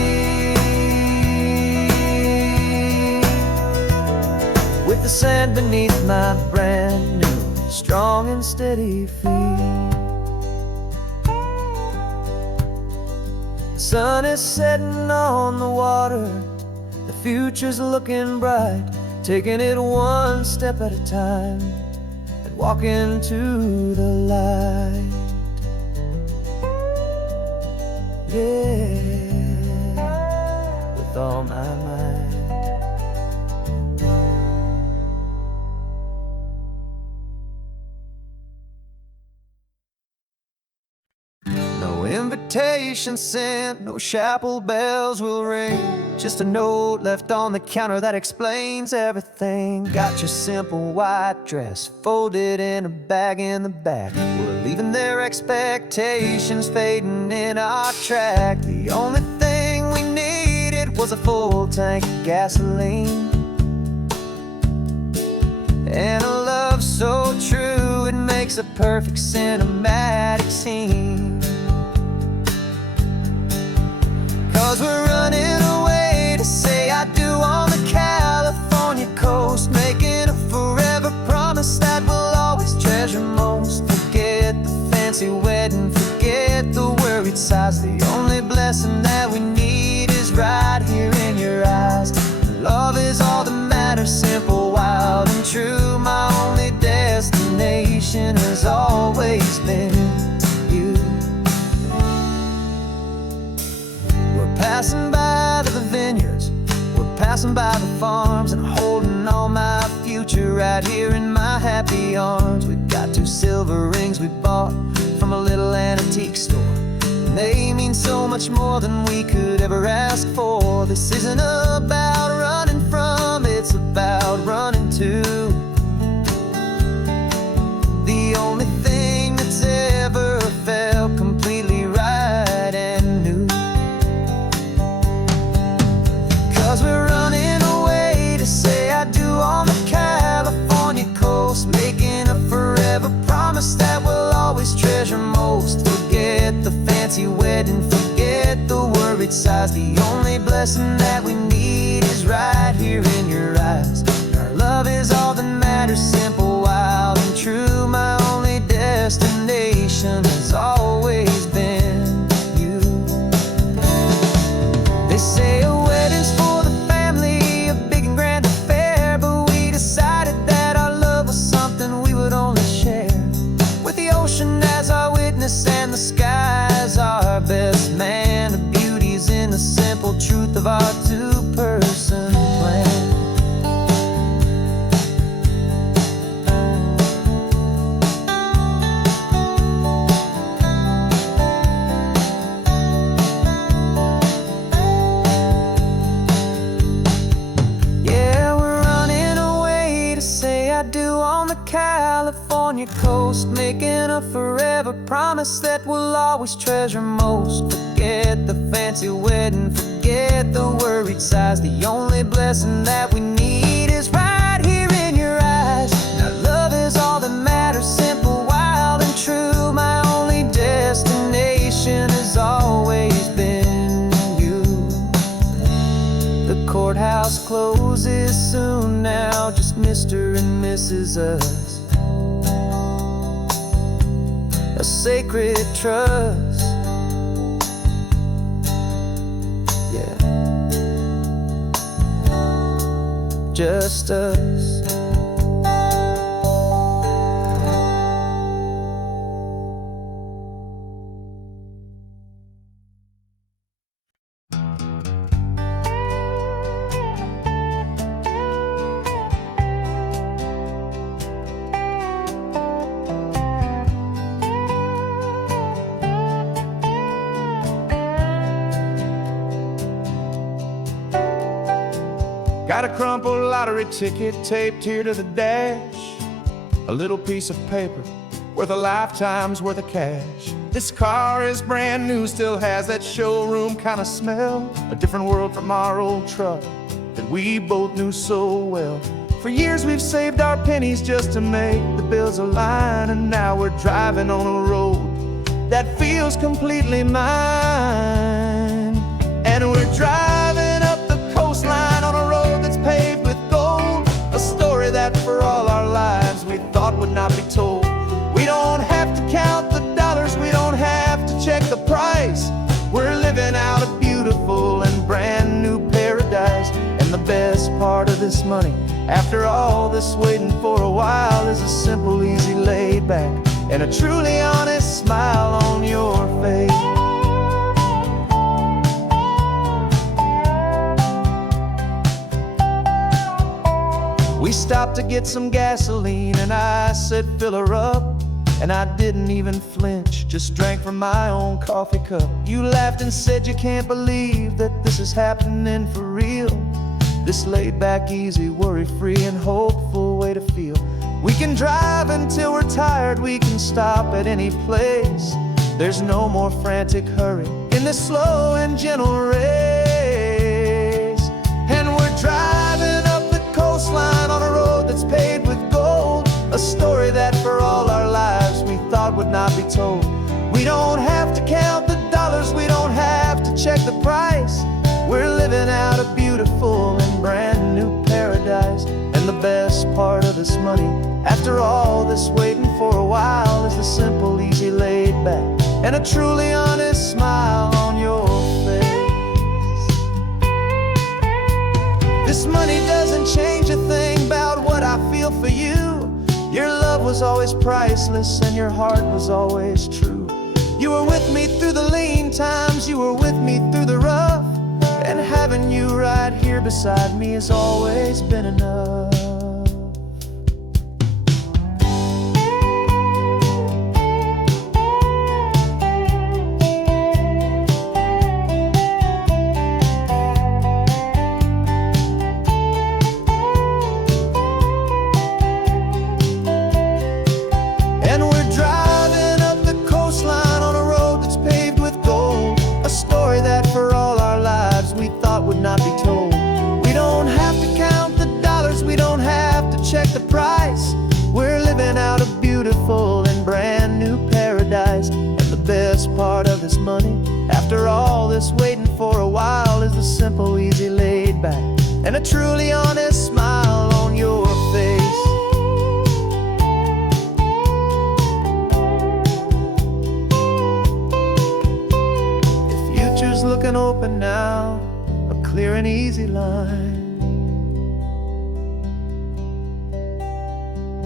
with the sand beneath my brand new strong and steady feet. The sun is setting on the water, the future's looking bright, taking it one step at a time and walking to the light. Yeah, with all my might. invitation sent, no chapel bells will ring. Just a note left on the counter that explains everything. Got your simple white dress folded in a bag in the back. We're leaving their expectations fading in our track. The only thing we needed was a full tank of gasoline, and a love so true it makes a perfect cinematic scene. 'Cause we're running away to say I do on the California coast, making a forever promise that we'll always treasure most. Forget the fancy wedding, forget the worried sighs. The only blessing that we need is right here in your eyes. Love is all that matters, simple, wild, and true. My only destination has always been you. We're passing by the vineyards, we're passing by the farms, and holding on my future right here in my happy arms. We've got 2 silver rings we bought from a little antique store, and they mean so much more than we could ever ask for. This isn't about running from, it's about running to the only thing that's ever felt completely right and new. 'Cause we're running away to say I do on the California coast, making a forever promise that we'll always treasure most. Forget the fancy wedding, forget the worried sighs. The only blessing that we need is right here in your eyes. Our love is all that matters, simple, wild, and true. My only destination has always been you. They say a wedding's for the family, a big and grand affair, but we decided that our love was something we would only share with the ocean as our witness and the sky as our best man. The beauty's in the simple truth of our 2-person plan. Yeah, we're running away to say I do on the California coast, making a forever promise that we'll always treasure most. Forget the fancy wedding, forget the worried sighs. The only blessing that we need is right here in your eyes. Now love is all that matters, simple, wild, and true. My only destination has always been you. The courthouse closes soon now, just Mr. and Mrs. Us, a sacred trust. Yeah, just us. Got a crumpled lottery ticket taped here to the dash, a little piece of paper worth a lifetime's worth of cash. This car is brand new, still has that showroom kind of smell, a different world from our old truck that we both knew so well. For years we've saved our pennies just to make the bills align, and now we're driving on a road that feels completely mine. And we're driving up the coastline on a road that's paved with gold, a story that for all our lives we thought would not be told. We don't have to count the dollars, we don't have to check the price. We're living out a beautiful and brand new paradise. And the best part of this money, after all this waiting for a while, is a simple, easy, laid back, and a truly honest smile on your face. We stopped to get some gasoline, and I said, fill her up. and I didn't even flinch, just drank from my own coffee cup. You laughed and said you can't believe that this is happening for real. This laid back, easy, worry-free and hopeful way to feel. We can drive until we're tired, we can stop at any place. There's no more frantic hurry in this slow and gentle race. And we're driving up the coastline on a road that's paved with gold, a story that for all our lives we thought would not be told. We don't have to count the dollars, we don't have to check the price. We're living out a beautiful and brand new paradise. And the best part of this money, after all this waiting for a while, is the simple, easy, laid back, and a truly honest smile on your face. This money doesn't change a thing about what I feel for you. Your love was always priceless and your heart was always true. You were with me through the lean times, you were with me through the rough, and having you right here beside me has always been enough. And we're driving up the coastline on a road that's paved with gold, a story that for all our lives we thought would not be told. We don't have to count the dollars, we don't have to check the price. We're living out a beautiful and brand new paradise. And the best part of this money, after all this waiting for a while, is the simple, easy, laid back, and a truly honest smile on your face. The future's looking open now, a clear and easy line.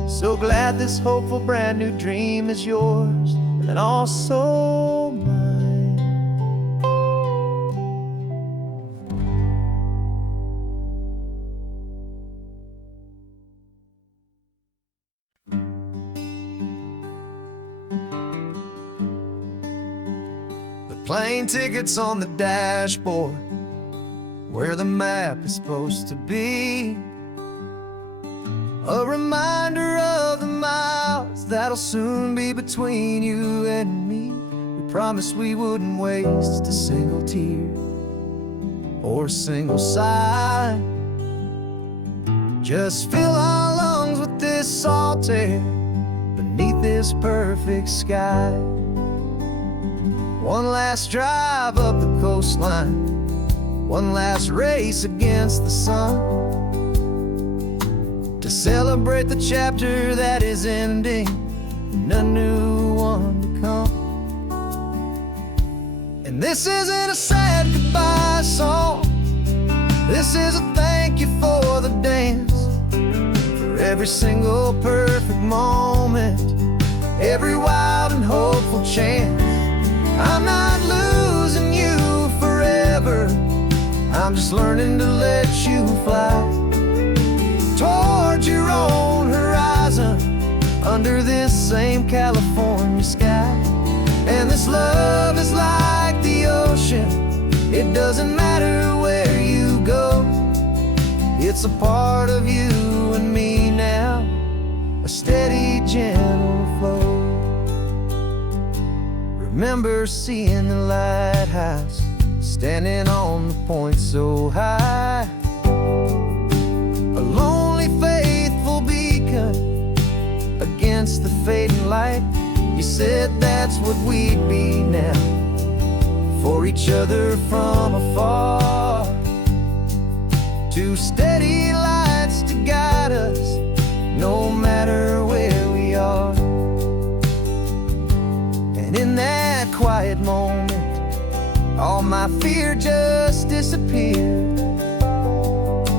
So glad this hopeful brand new dream is yours and also mine. The plane ticket's on the dashboard, where the map is supposed to be. A reminder of the miles that'll soon be between you and me. We promised we wouldn't waste a single tear or a single sigh. Just fill our lungs with this salt air beneath this perfect sky. One last drive up the coastline, one last race against the sun, to celebrate the chapter that is ending and a new one to come. And this isn't a sad goodbye song, this is a thank you for the dance, for every single perfect moment, every wild and hopeful chance. I'm not losing you forever, I'm just learning to let you fly towards your own horizon, under this same California sky. And this love is like the ocean, it doesn't matter where you go, it's a part of you and me now, a steady, gentle flow. Remember seeing the lighthouse, standing on the point so high, a lonely, faithful beacon against the fading light. You said that's what we'd be now, for each other from afar. Two steady lights to guide us, no matter where we are. And in that quiet moment, all my fear just disappeared,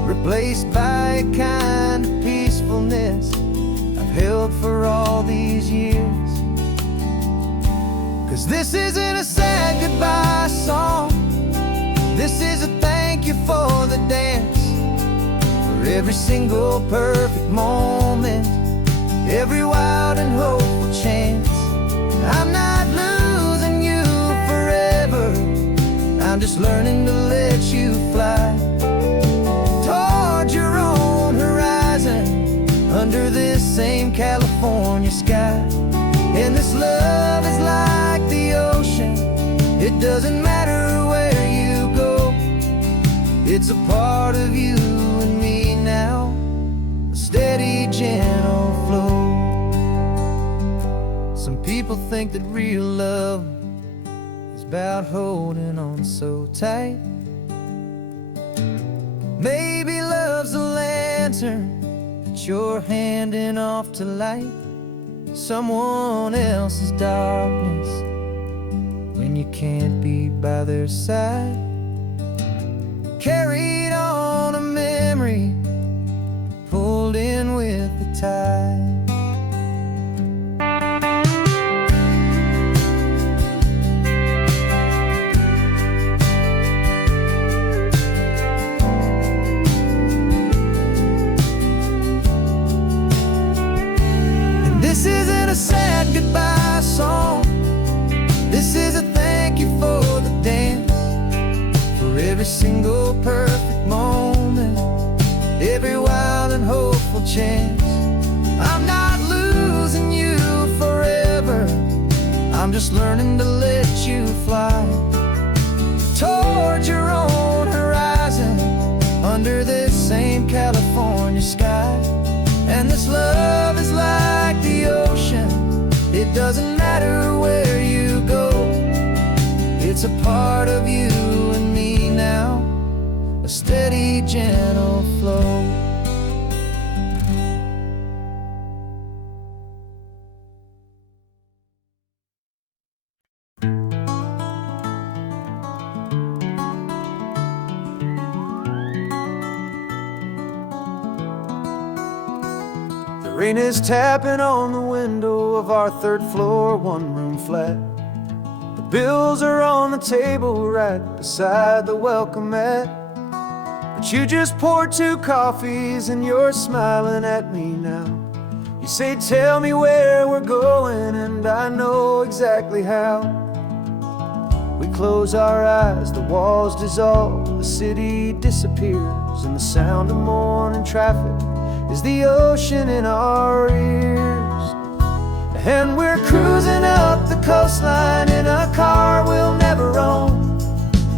replaced by a kind of peacefulness I've held for all these years. 'Cause this isn't a sad goodbye song, this is a thank you for the dance, for every single perfect moment, every wild and hopeful chance. under this same California sky. And this love is like the ocean. It doesn't matter where you go. It's a part of you and me now, a steady, gentle flow. Some people think that real love is about holding on so tight. Maybe love's a lantern that you're handing off to light someone else's darkness when you can't be by their side. Carried on a memory, pulled in with the tide. This isn't a sad goodbye song. This is a thank you for the dance, for every single perfect moment, every wild and hopeful chance. I'm not losing you forever, I'm just learning to let you fly towards your own horizon, under this same California sky. And this love is like the ocean. It doesn't matter where you go. It's a part of you and me now, a steady, gentle flow. The rain is tapping on the window of our third floor, one-room flat. The bills are on the table right beside the welcome mat. But you just poured 2 coffees and you're smiling at me now. You say, tell me where we're going, and I know exactly how. We close our eyes, the walls dissolve, the city disappears, and the sound of morning traffic is the ocean in our ears. And we're cruising up the coastline in a car we'll never own,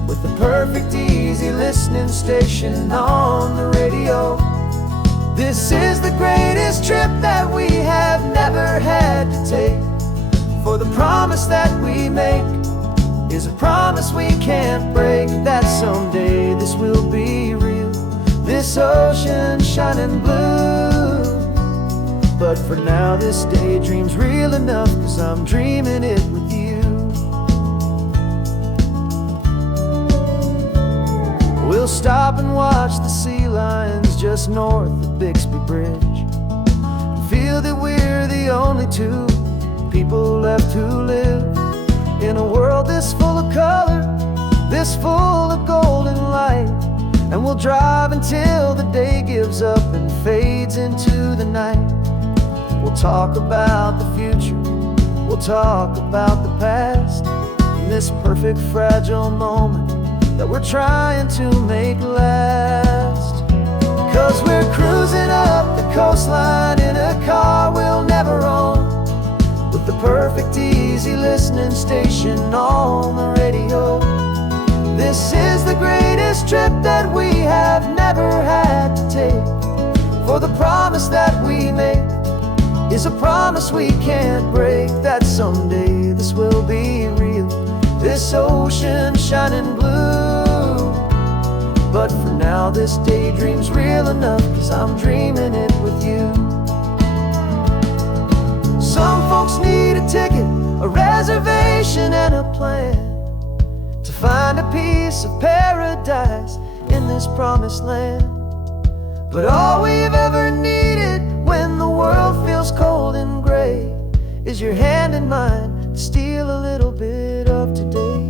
with the perfect easy listening station on the radio. This is the greatest trip that we have never had to take, for the promise that we make is a promise we can't break, that someday this will be real, this ocean shining blue. But for now this daydream's real enough, 'cause I'm dreaming it with you. We'll stop and watch the sea lions just north of Bixby Bridge, and feel that we're the only 2 people left who live in a world this full of color, this full of golden light. And we'll drive until the day gives up and fades into the night. We'll talk about the future, we'll talk about the past, in this perfect fragile moment that we're trying to make last. 'Cause we're cruising up the coastline in a car we'll never own, with the perfect easy listening station on the radio. This is the greatest trip that we have never had to take, for the promise that we make is a promise we can't break, that someday this will be real, this ocean shining blue. But for now this daydream's real enough, 'cause I'm dreaming it with you. Some folks need a ticket, a reservation and a plan, to find a piece of paradise in this promised land. But all we've ever needed when the world feels cold and gray is your hand in mine to steal a little bit of today.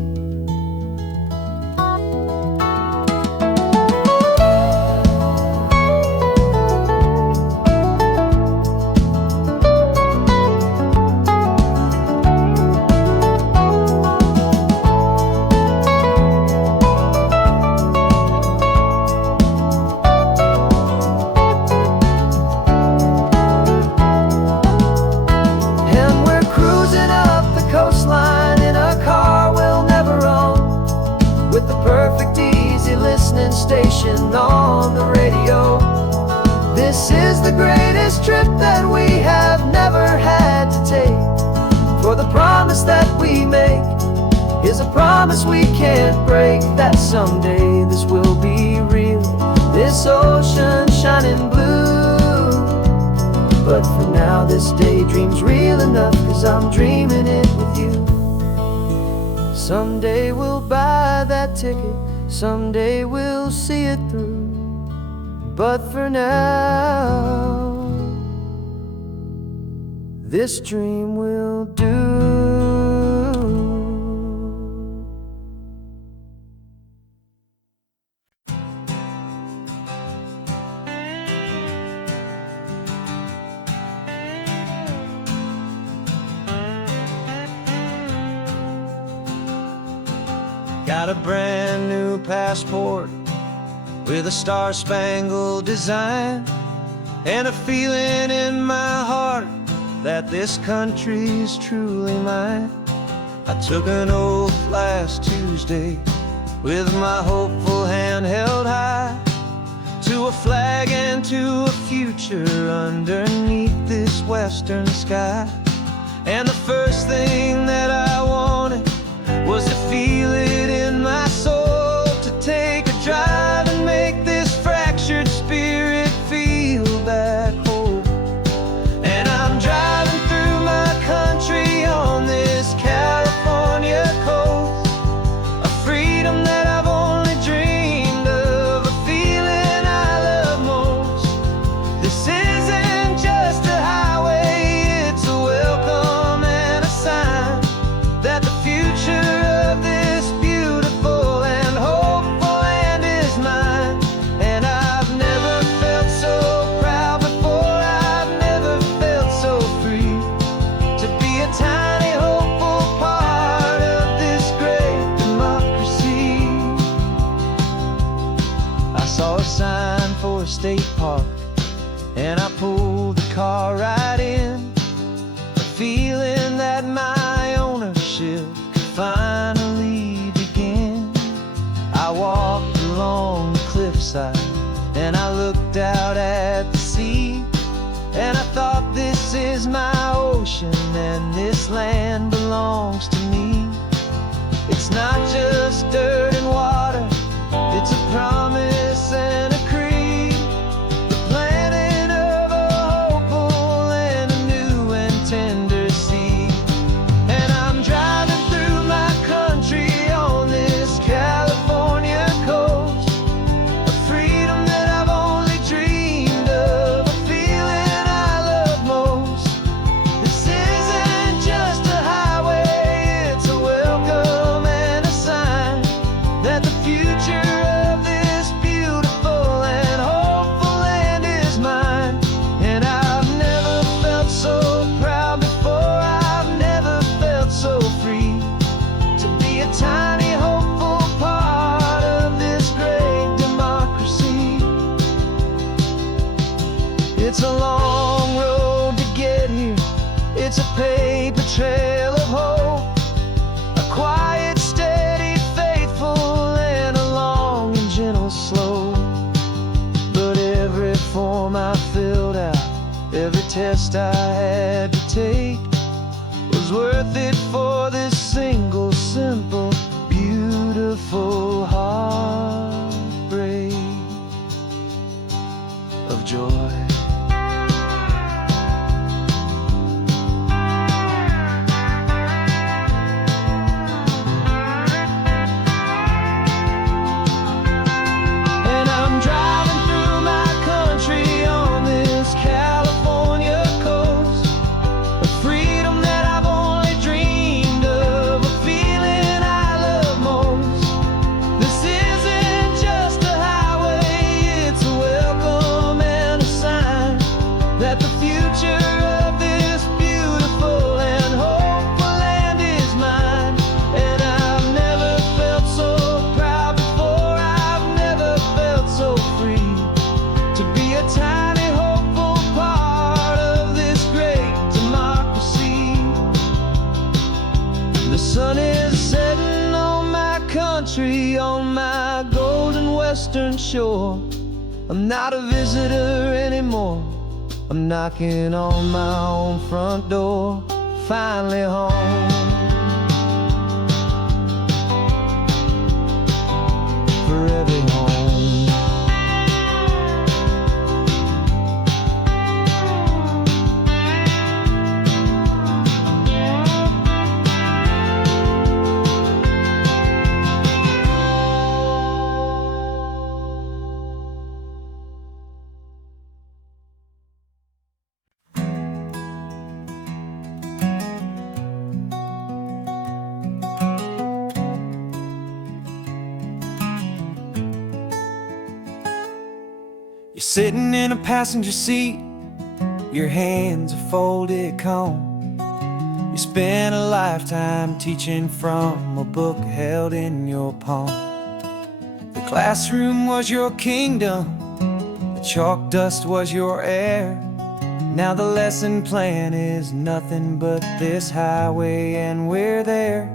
the greatest trip that we have never had to take. For the promise that we make is a promise we can't break, that someday this will be real, this ocean shining blue. But for now this daydream's real enough, 'cause I'm dreaming it with you. Someday we'll buy that ticket, someday we'll see it through. But for now, this dream will do. Got a brand new passport with a star-spangled design, and a feeling in my heart that this country's truly mine. I took an oath last Tuesday with my hopeful hand held high, to a flag and to a future underneath this western sky. And the first thing that I wanted was to feel it in my soul, to take a drive and make this fractured spirit feel back home. And I'm driving through my country on this California coast, a freedom that I've only dreamed of, a feeling I love most. This isn't just a highway, it's a welcome and a sign that the future of this beautiful and hopeful land is mine. And I've never felt so proud before, I've never felt so free, to be a tiny hopeful part of this great democracy. I saw a sign for a state park, and I pulled the car right in, a feeling that my ownership could finally begin. I walked along the cliffside and I looked out at the sea, and I thought, this is my ocean and this land belongs to me. It's not just dirt and water, it's a promise and a creed, the planting of a hopeful and a new and tender seed. And I'm driving through my country on this California coast, a freedom that I've only dreamed of, a feeling I love most. This isn't just a highway, it's a welcome and a sign that the future of this beautiful and hopeful land is mine. And I've never felt so proud before, I've never felt so free, to be a tiny hopeful part of this great democracy. It's a long road to get here, it's a paper trail of hope, a quiet, steady, faithful, and a long and gentle slope. But every form I filled out, every test I had to take, was worth it for this single, simple, beautiful heartbreak of joy. And I'm driving through my country on this California coast, a freedom that I've only dreamed of, a feeling I love most. This isn't just a highway, it's a welcome and a sign that the future of this beautiful and hopeful land is mine. And I've never felt so proud before, I've never felt so free, to be a tiny hopeful part of this great democracy. The sun is setting on my country, on my golden western shore. I'm not a visitor anymore, I'm knocking on my own front door, finally home. For every home. You're sitting in a passenger seat, your hands are folded calm. You spent a lifetime teaching from a book held in your palm. The classroom was your kingdom, the chalk dust was your air. Now the lesson plan is nothing but this highway and we're there.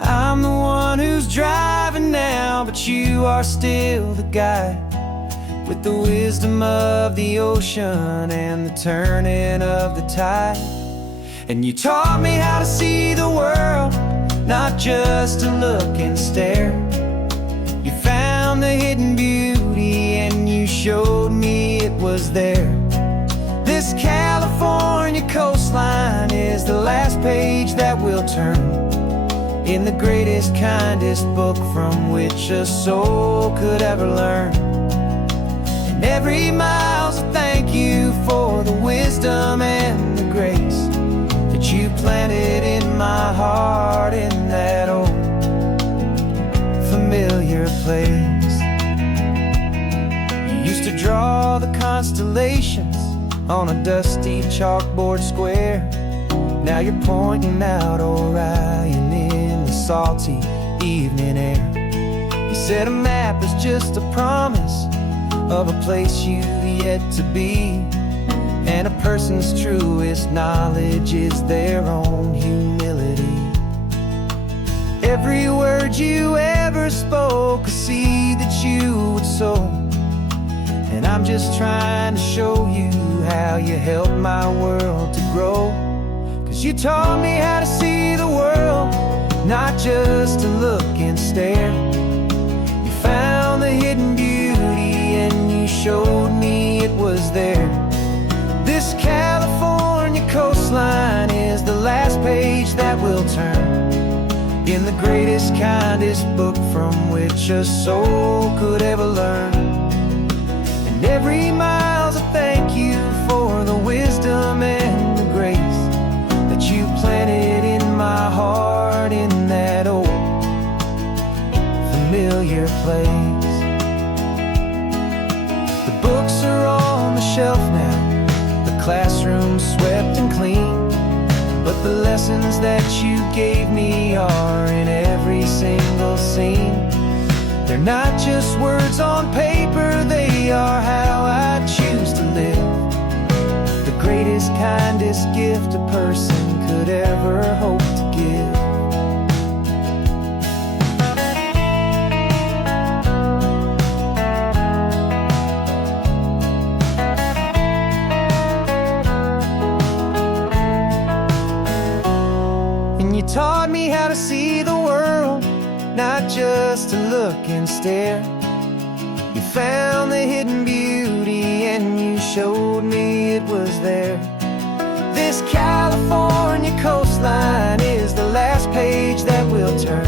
I'm the one who's driving now, but you are still the guide, with the wisdom of the ocean and the turning of the tide. And you taught me how to see the world, not just to look and stare. You found the hidden beauty and you showed me it was there. This California coastline is the last page that we'll turn in the greatest, kindest book from which a soul could ever learn. And every mile's a thank you for the wisdom and the grace that you planted in my heart in that old familiar place. You used to draw the constellations on a dusty chalkboard square. Now you're pointing out Orion in the salty evening air. You said a map is just a promise of a place you've yet to be, and a person's truest knowledge is their own humility. Every word you ever spoke, a seed that you would sow, and I'm just trying to show you how you helped my world to grow. 'Cause you taught me how to see the world, not just to look and stare. You found the hidden beauty and you showed me it was there. This California coastline is the last page that we'll turn in the greatest, kindest book from which a soul could ever learn. And every mile's a thank you for the wisdom and the grace that you planted in my heart in that old familiar place. The books are on the shelf now, the classroom swept and clean, but the lessons that you gave me are in every single scene. They're not just words on paper, they are how I choose to live. The greatest, kindest gift a person could ever hope to give. And you taught me how to see the world, not just to look and stare. You found the hidden beauty and you showed me it was there. This California coastline is the last page that we'll turn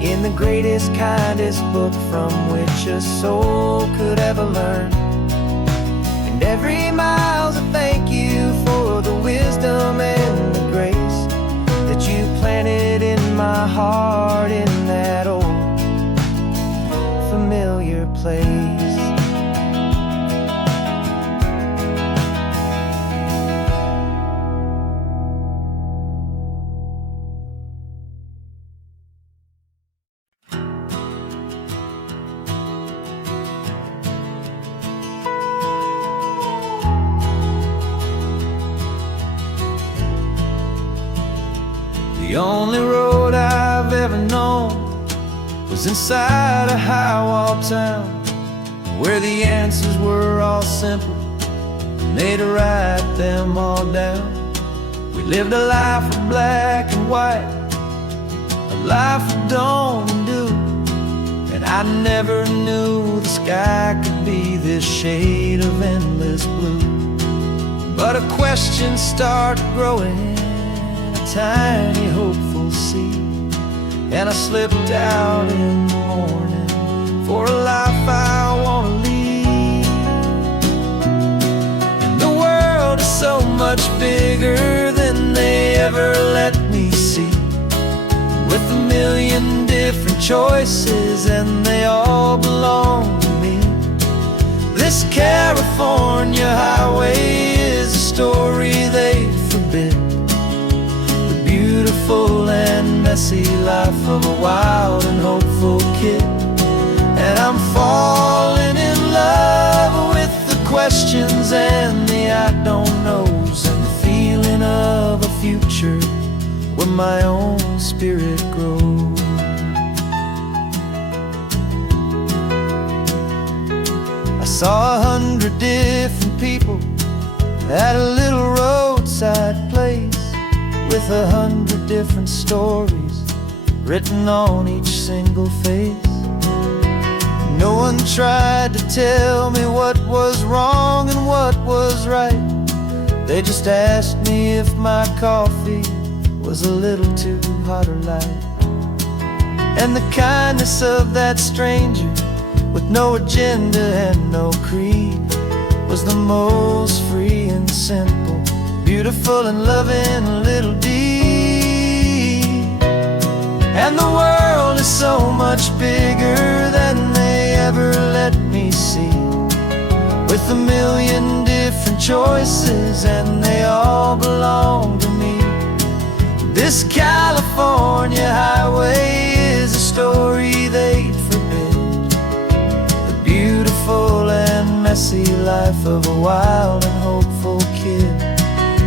in the greatest, kindest book from which a soul could ever learn. And every mile's a thank you for the wisdom and the grace that you planted in my heart in that old familiar place. The only road I've ever known was inside a high-wall town, where the answers were all simple, and they'd write them all down. We lived a life of black and white, a life of dawn and dew, and I never knew the sky could be this shade of endless blue. But a question started growing, a tiny hopeful seed, and I slipped out in the morning for a life I want to lead. And the world is so much bigger than they ever let me see, with a million different choices and they all belong to me. This California highway is a story they forbid, the beautiful and messy life of a wild and hopeful kid. And I'm falling in love with the questions and the I don't knows, and the feeling of a future where my own spirit grows. I saw 100 different people at a little roadside place, with 100 different stories written on each single face. No one tried to tell me what was wrong and what was right. They just asked me if my coffee was a little too hot or light. And the kindness of that stranger, with no agenda and no creed, was the most free and simple, beautiful and loving little deed. And the world is so much bigger than they ever let me see, with a million different choices and they all belong to me. This California highway is a story they'd forbid, the beautiful and messy life of a wild and hopeful kid.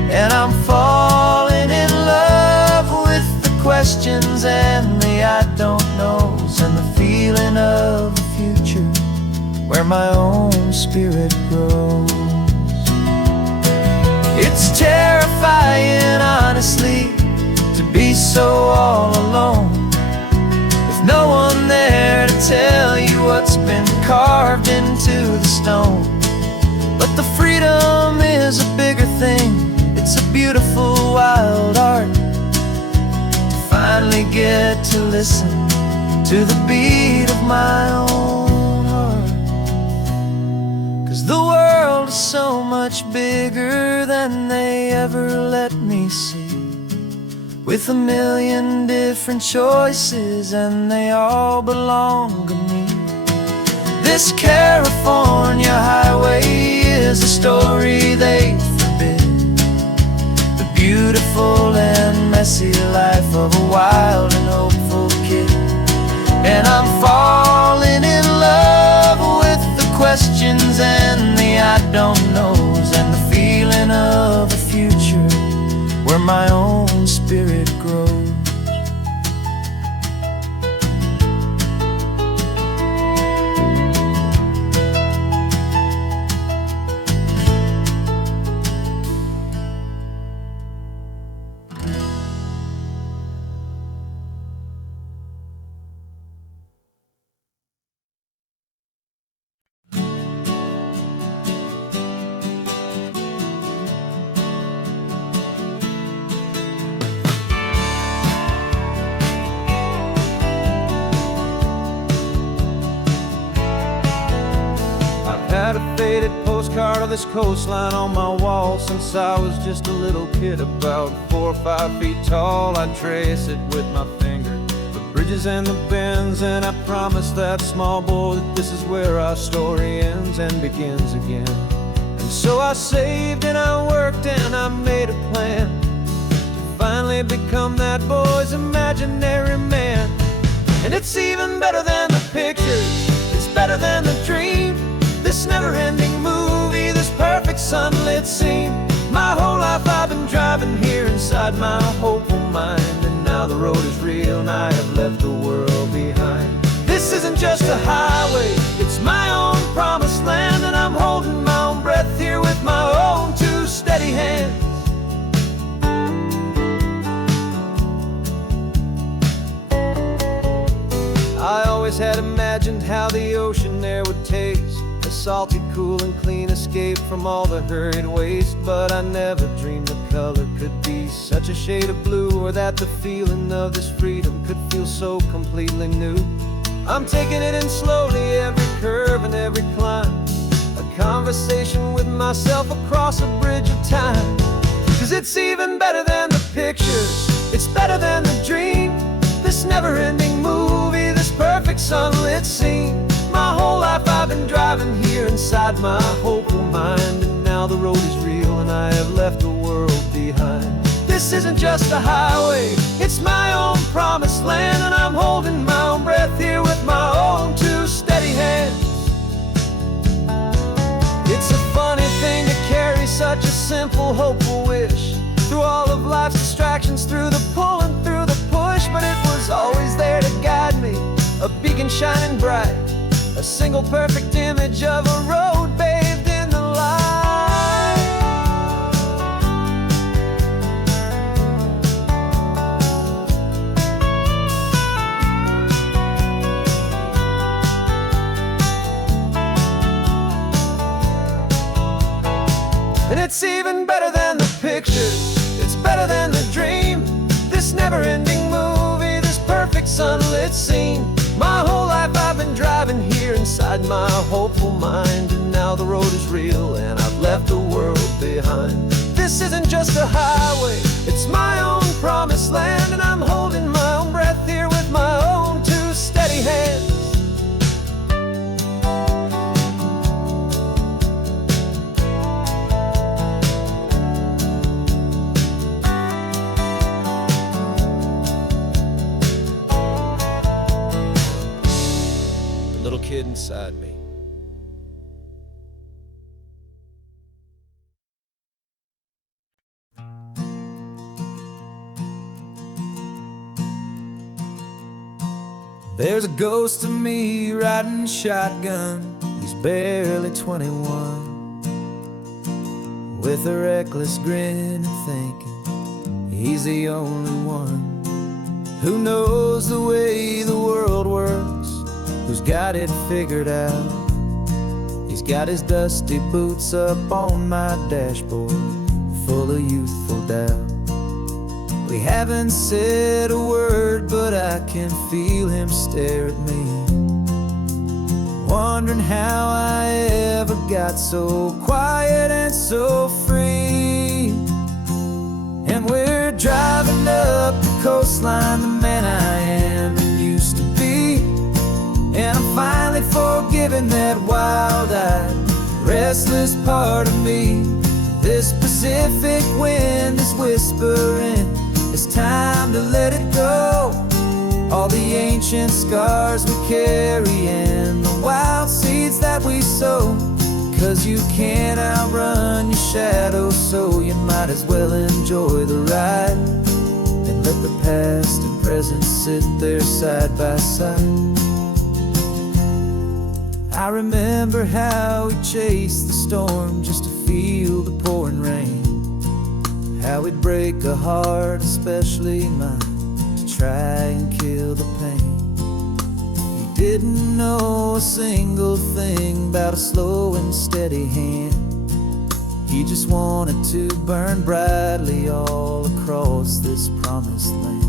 And I'm falling in love with the questions and the I don't knows, and the feeling of a future where my own spirit grows. It's terrifying, honestly, to be so all alone, with no one there to tell you what's been carved into the stone. But the freedom is a bigger thing, it's a beautiful wild art, to finally get to listen to the beat of my own heart. 'Cause the world is so much bigger than they ever let me see, with a million different choices and they all belong to me. This California highway is a story they forbid, the beautiful and messy life of a wild and hopeful kid. And I'm falling in love with the questions and the I don't knows, and the feeling of a future where my own spirit grows. Had a faded postcard of this coastline on my wall since I was just a little kid, about 4 or 5 feet tall. I'd trace it with my finger, the bridges and the bends, and I promised that small boy that this is where our story ends and begins again. And so I saved and I worked and I made a plan to finally become that boy's imaginary man. And it's even better than the pictures, it's better than the dream, this never-ending movie, this perfect sunlit scene. My whole life I've been driving here inside my hopeful mind, and now the road is real and I have left the world behind. This isn't just a highway, it's my own promised land, and I'm holding my own breath here with my own always had imagined how the ocean there would taste, a salty, cool, and clean escape from all the hurried waste. But I never dreamed the color could be such a shade of blue, or that the feeling of this freedom could feel so completely new. I'm taking it in slowly, every curve and every climb, a conversation with myself across a bridge of time. 'Cause it's even better than the pictures, it's better than the dream, this never-ending movie, this perfect sunlit scene. My whole life I've been driving here inside my hopeful mind, and now the road is real and I have left the world behind. This isn't just a highway, it's my own promised land, and I'm holding my own breath here with my own two steady hands. It's a funny thing to carry such a simple, hopeful wish through all of life's distractions, through the pull and through the push. But it was always there to guide me, a beacon shining bright, a single perfect image of a road bathed in the light. And it's even better than the pictures, it's better than the dream, this never-ending movie, this perfect sunlit scene. My whole life I've been driving here inside my hopeful mind, and now the road is real and I've left the world behind. This isn't just a highway, it's my own promised land, and I'm holding my own breath here with my own two steady hands. Little kid inside me. There's a ghost of me riding shotgun, he's barely 21, with a reckless grin and thinking he's the only one who knows the way the world works, who's got it figured out. He's got his dusty boots up on my dashboard, full of youthful doubt. We haven't said a word, but I can feel him stare at me, wondering how I ever got so quiet and so free. And we're driving up the coastline, the man I am and used to be, and I'm finally forgiving that wild-eyed, restless part of me. This Pacific wind is whispering, it's time to let it go. All the ancient scars we carry and the wild seeds that we sow. 'Cause you can't outrun your shadow, so you might as well enjoy the ride, and let the past and present sit there side by side. I remember how we chased the storm just to feel the pouring rain, how we'd break a heart, especially mine, to try and kill the pain. He didn't know a single thing about a slow and steady hand. He just wanted to burn brightly all across this promised land.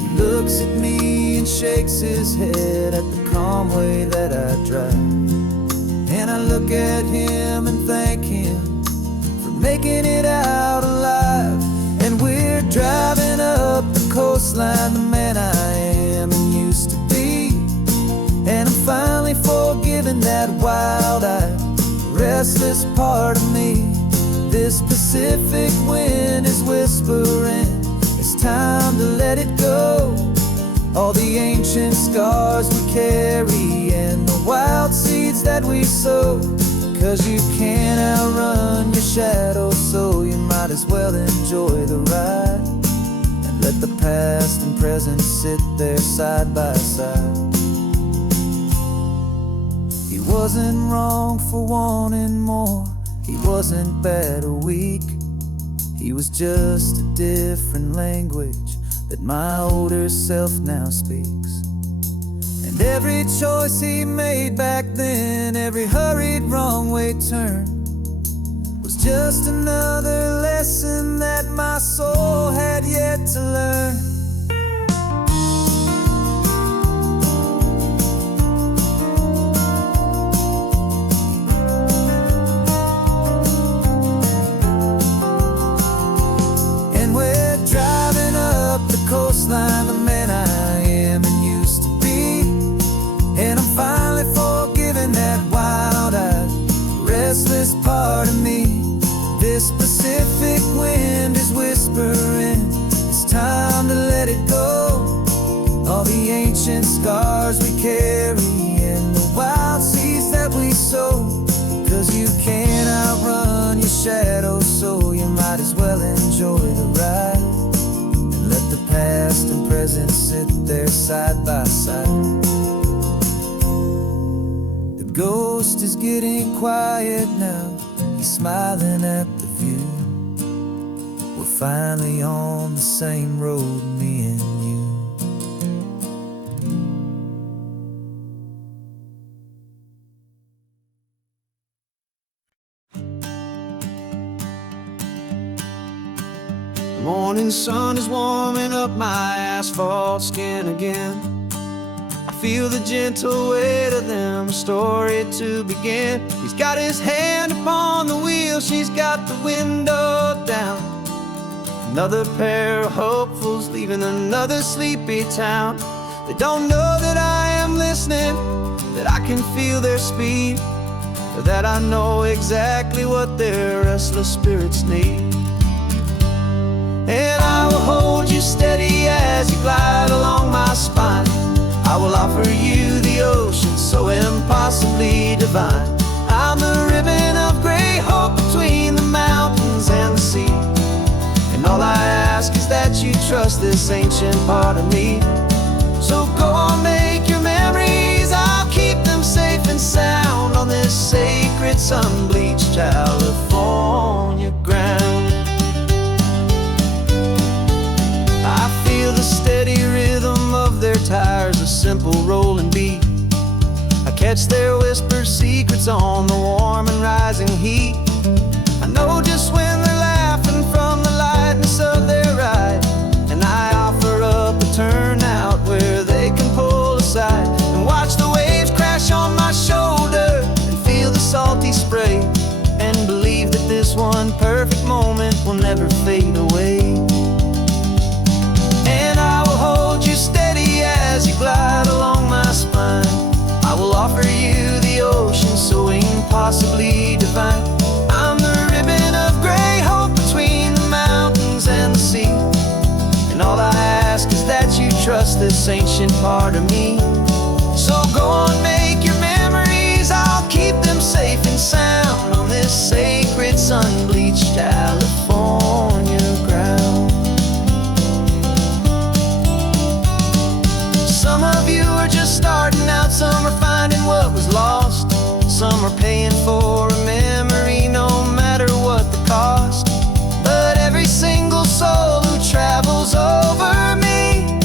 He looks at me and shakes his head at the calm way that I drive, and I look at him and thank him for making it out alive. And we're driving up the coastline, the man I am and used to be, and I'm finally forgiving that wild-eyed, restless part of me. This Pacific wind is whispering, it's time to let it go. All the ancient scars we carry and the wild seeds that we sow. 'Cause you can't outrun your shadow, so you might as well enjoy the ride, and let the past and present sit there side by side. He wasn't wrong for wanting more, he wasn't bad or weak. He was just a different language that my older self now speaks. And Every choice he made back then, every hurried wrong way turn, was just another lesson that my soul had yet to learn. And we're driving up the coastline, the man I am and used to be, and I'm finally forgiving that wild-eyed, restless part of me. This Pacific wind is whispering, it's time to let it go. All the ancient scars we carry and the wild seeds that we sow. 'Cause you can't outrun your shadow, so you might as well enjoy the ride. And let the past and present sit there side by side. The ghost is getting quiet now, he's smiling at the view. We're finally on the same road, me and you. The morning sun is warming up my asphalt skin again. I feel the gentle weight of them, a story to begin. He's got his hand upon the wheel, she's got the window down. Another pair of hopefuls leaving another sleepy town. They don't know that I am listening, that I can feel their speed, or that I know exactly what their restless spirits need. And I will hold you steady as you glide along my spine. I will offer you the ocean so impossibly divine. I'm the ribbon of gray hope between the mountains and the sea. And all I ask is that you trust this ancient part of me. So go on, make your memories, I'll keep them safe and sound on this sacred sun-bleached California ground. I feel the steady rhythm of their tires, a simple rolling beat. I catch their whispered secrets on the warm and rising heat. I know just when they're laughing from the lightness of their ride, and I offer up a turnout where they can pull aside and watch the waves crash on my shoulder and feel the salty spray, and believe that this one perfect moment will never fade away. And I will hold you steady as you glide along my spine. I will offer you the ocean so impossibly divine. I'm the ribbon of gray hope between the mountains and the sea. And all I ask is that you trust this ancient part of me. So go on, make your memories, I'll keep them safe and sound on this sacred sun-bleached California ground. Some of you are just starting out, some are finding what was lost, some are paying for a memory no matter what the cost. But every single soul who travels over me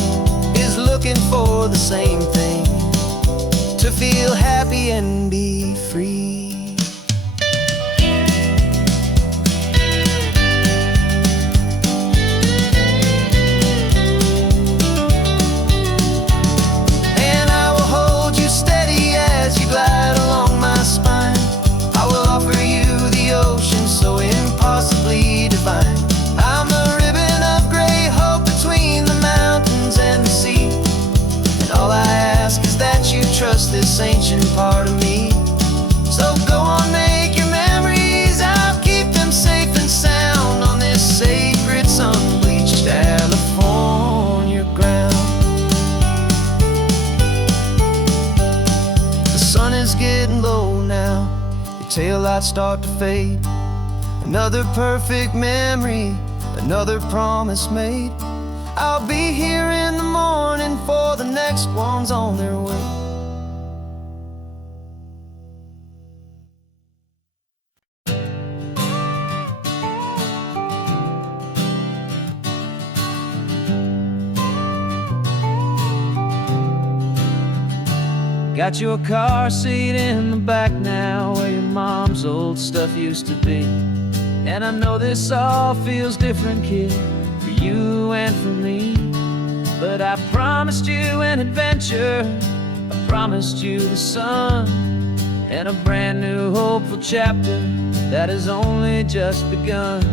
is looking for the same thing, to feel happy and be free. Glide along my spine. I will offer you the ocean so impossibly divine. I'm the ribbon of gray hope between the mountains and the sea. And all I ask is that you trust this ancient part of me. So go on, make your memories, I'll keep them safe and sound on this sacred sun-bleached California ground. Sun is getting low now, your taillights start to fade. Another perfect memory, another promise made. I'll be here in the morning for the next ones on their way. Got your car seat in the back now, where your mom's old stuff used to be. And I know this all feels different, kid, for you and for me. But I promised you an adventure, I promised you the sun, and a brand new hopeful chapter that has only just begun.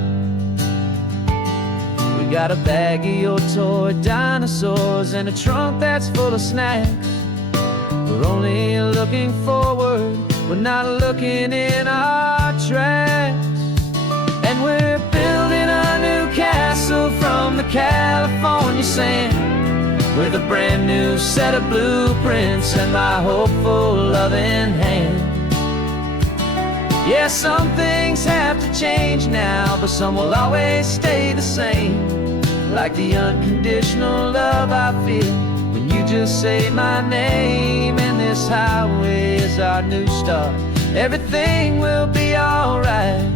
We got a bag of your toy dinosaurs and a trunk that's full of snacks. We're only looking forward, we're not looking in our tracks. And we're building a new castle from the California sand, with a brand new set of blueprints and my hopeful loving hand. Yeah, some things have to change now, but some will always stay the same. Like the unconditional love I feel when you just say my name. And this highway is our new start, everything will be alright.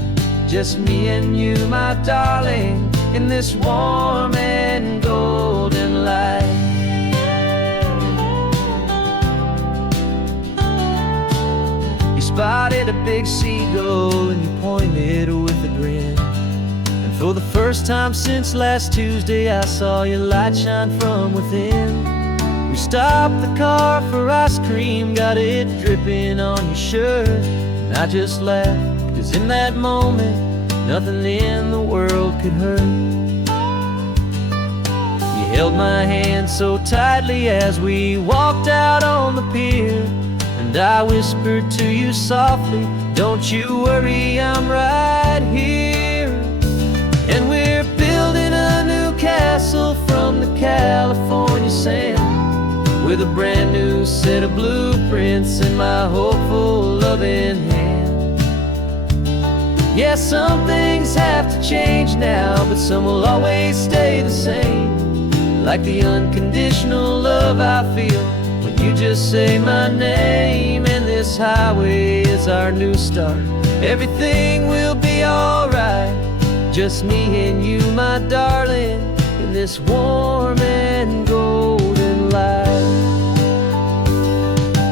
Just me and you, my darling, in this warm and golden light. You spotted a big seagull and you pointed with a grin. And for the first time since last Tuesday, I saw your light shine from within. We stopped the car for ice cream, got it dripping on your shirt. And I just laughed, 'cause in that moment, nothing in the world could hurt. You held my hand so tightly as we walked out on the pier, and I whispered to you softly, don't you worry, I'm right here. And we're building a new castle from the California sand, with a brand new set of blueprints in my hopeful loving hand. Yeah, some things have to change now, but some will always stay the same. Like the unconditional love I feel when you just say my name. And this highway is our new start, everything will be alright. Just me and you, my darling, in this warm and golden light.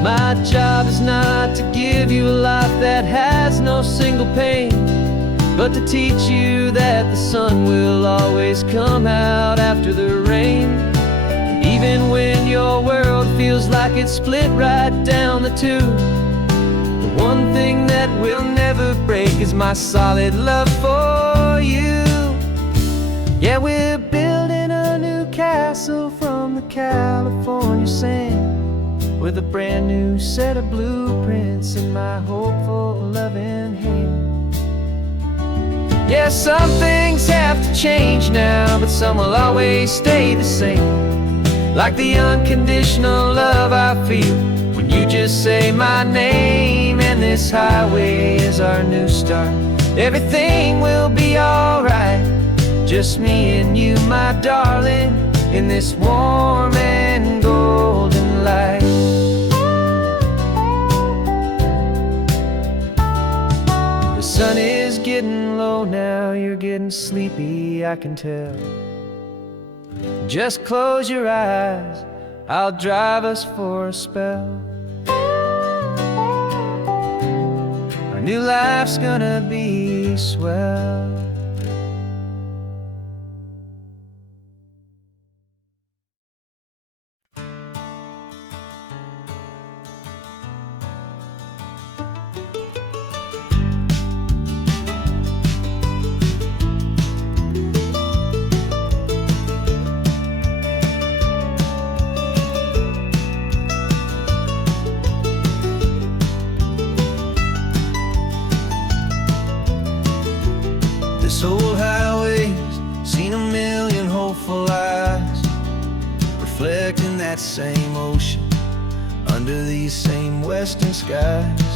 My job is not to give you a life that has no single pain, but to teach you that the sun will always come out after the rain. Even when your world feels like it's split right down the two, the one thing that will never break is my solid love for you. Yeah, we're building a new castle from the California sand, with a brand new set of blueprints in my hopeful loving hand. Yeah, some things have to change now, but some will always stay the same. Like the unconditional love I feel when you just say my name. And this highway is our new start, everything will be alright. Just me and you, my darling, in this warm and golden light. The sun is getting low now, you're getting sleepy, I can tell. Just close your eyes, I'll drive us for a spell. Our new life's gonna be swell. This old highway's seen a million hopeful eyes, reflecting that same ocean under these same western skies.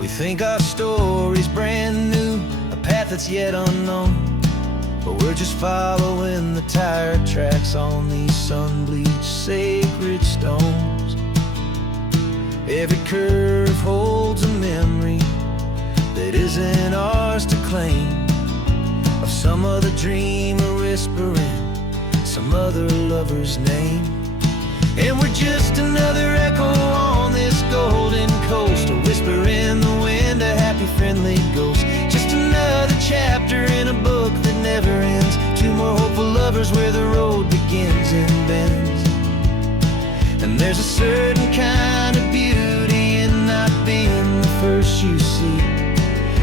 We think our story's brand new, a path that's yet unknown, but we're just following the tire tracks on these sun-bleached sacred stones. Every curve holds a memory that isn't ours to claim, of some other dreamer whispering some other lover's name. And we're just another echo on this golden coast, a whisper in the wind, a happy friendly ghost. Just another chapter in a book that never ends. Two more hopeful lovers where the road begins and bends. And there's a certain kind of beauty in not being the first you see,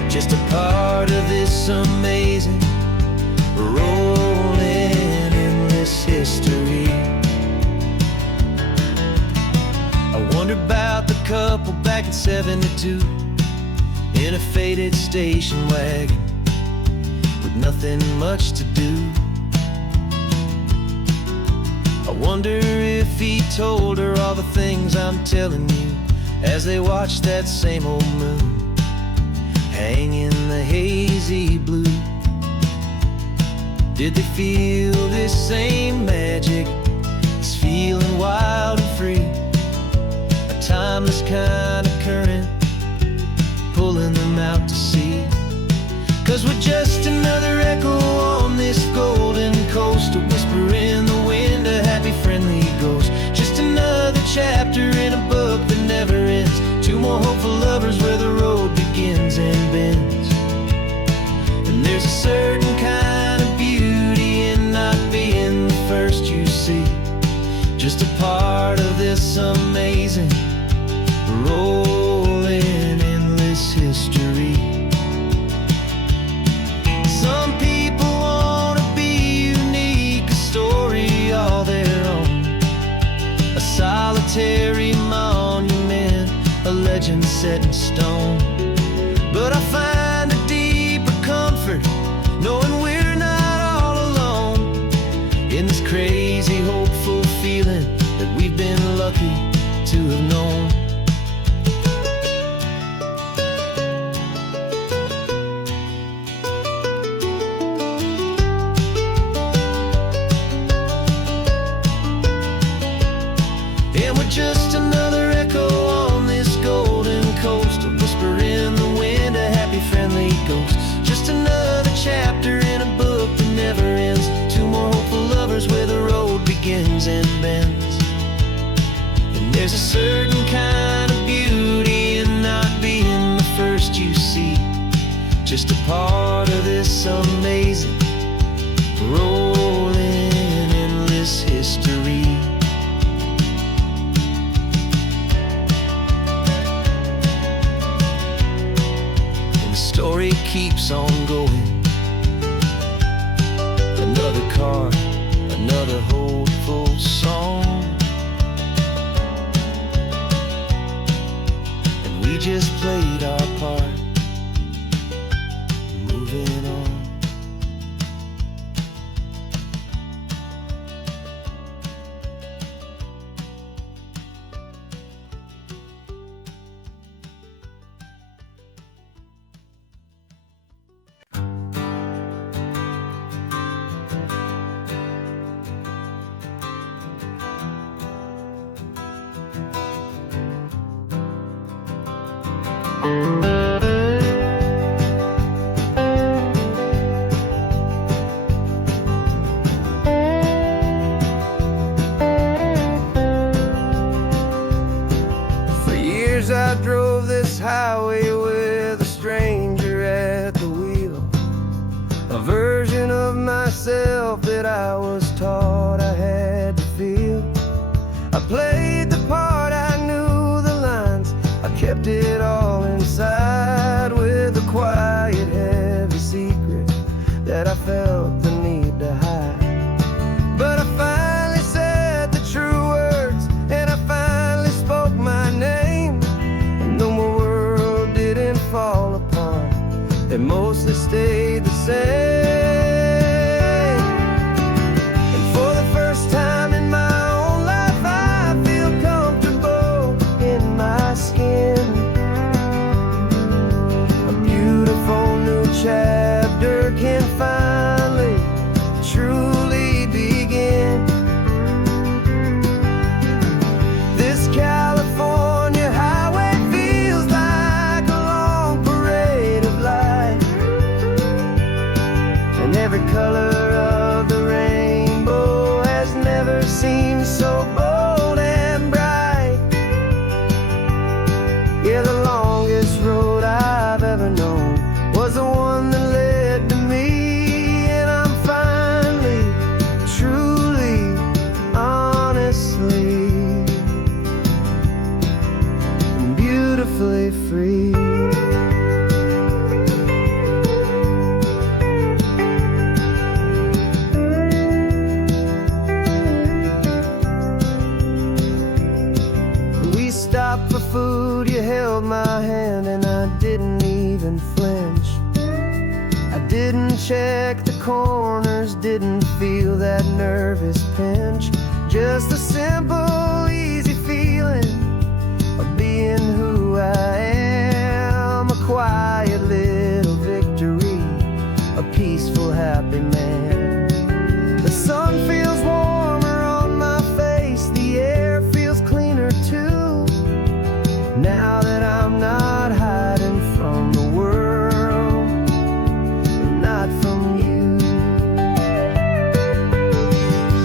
just a part of this amazing rolling endless history. I wonder about the couple back in '72 in a faded station wagon with nothing much to do. I wonder if he told her all the things I'm telling you as they watched that same old moon hang in the hazy blue. Did they feel this same magic, this feeling wild and free, a timeless kind of current pulling them out to sea? 'Cause we're just another echo on this golden coast, a whisper in the wind, a happy friendly ghost. Just another chapter in a book that never ends. Two more hopeful lovers where the road begins and bends. And there's a certain kind of beauty in not being the first you see, just a part of this amazing rolling endless history. Some people want to be unique, a story all their own, a solitary monument, a legend set in stone. But I find a deeper comfort knowing we're not all alone in this crazy, hopeful feeling that we've been lucky to have known. And we're just another echo on this golden coast, a whisper in the wind, a happy friendly ghost. Just another chapter in a book that never ends. Two more hopeful lovers where the road begins and bends. And there's a certain kind of beauty in not being the first you see, just a part of this amazing rolling endless history. Story keeps on going. Another car, another hopeful song, and we just played our part, moving on. For years I drove this highway with a stranger at the wheel, a version of myself that I was taught I had to feel. I played the part, I knew the lines, I kept it all inside with a quiet, heavy secret that I felt the need to hide. But I finally said the true words, and I finally spoke my name. And though my world didn't fall apart, it mostly stayed the same. And for the first time in my own life, I feel comfortable in my skin. A beautiful new chapter can finally truly begin. This California highway feels like a long parade of light, and every color of the rainbow has never seemed so bold check the corners, didn't feel that nervous pinch. Just a simple, easy feeling of being who I am. A quiet little victory, a peaceful, happy man. The sun feels warmer on my face, the air feels cleaner too. Now that I'm not hiding from the world, and not from you.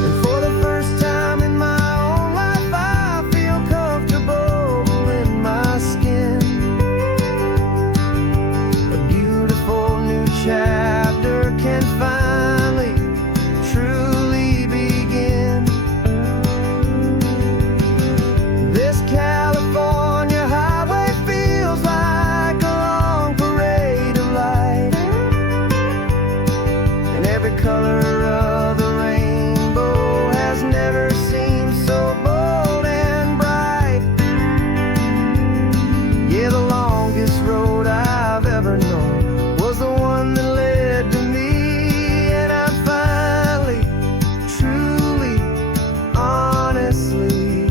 And for the first time in my own life, I feel comfortable in my skin. A beautiful new chapter can finally, truly begin. This California highway feels like a long parade of light, and every color of the rainbow has never seemed so bold and bright. Yeah, the longest road I've ever known was the one that led to me, and I'm finally, truly, honestly,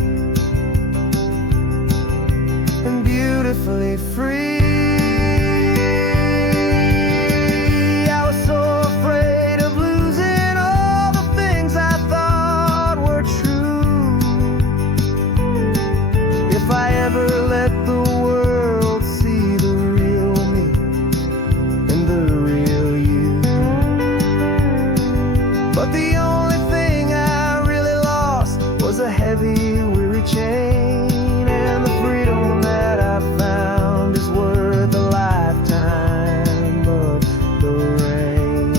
and beautifully free. I was so afraid of losing all the things I thought were true. If I ever let the world see the real me and the real you. But the only thing I really lost was a heavy, weary chain, and the freedom that I found is worth a lifetime of the rain.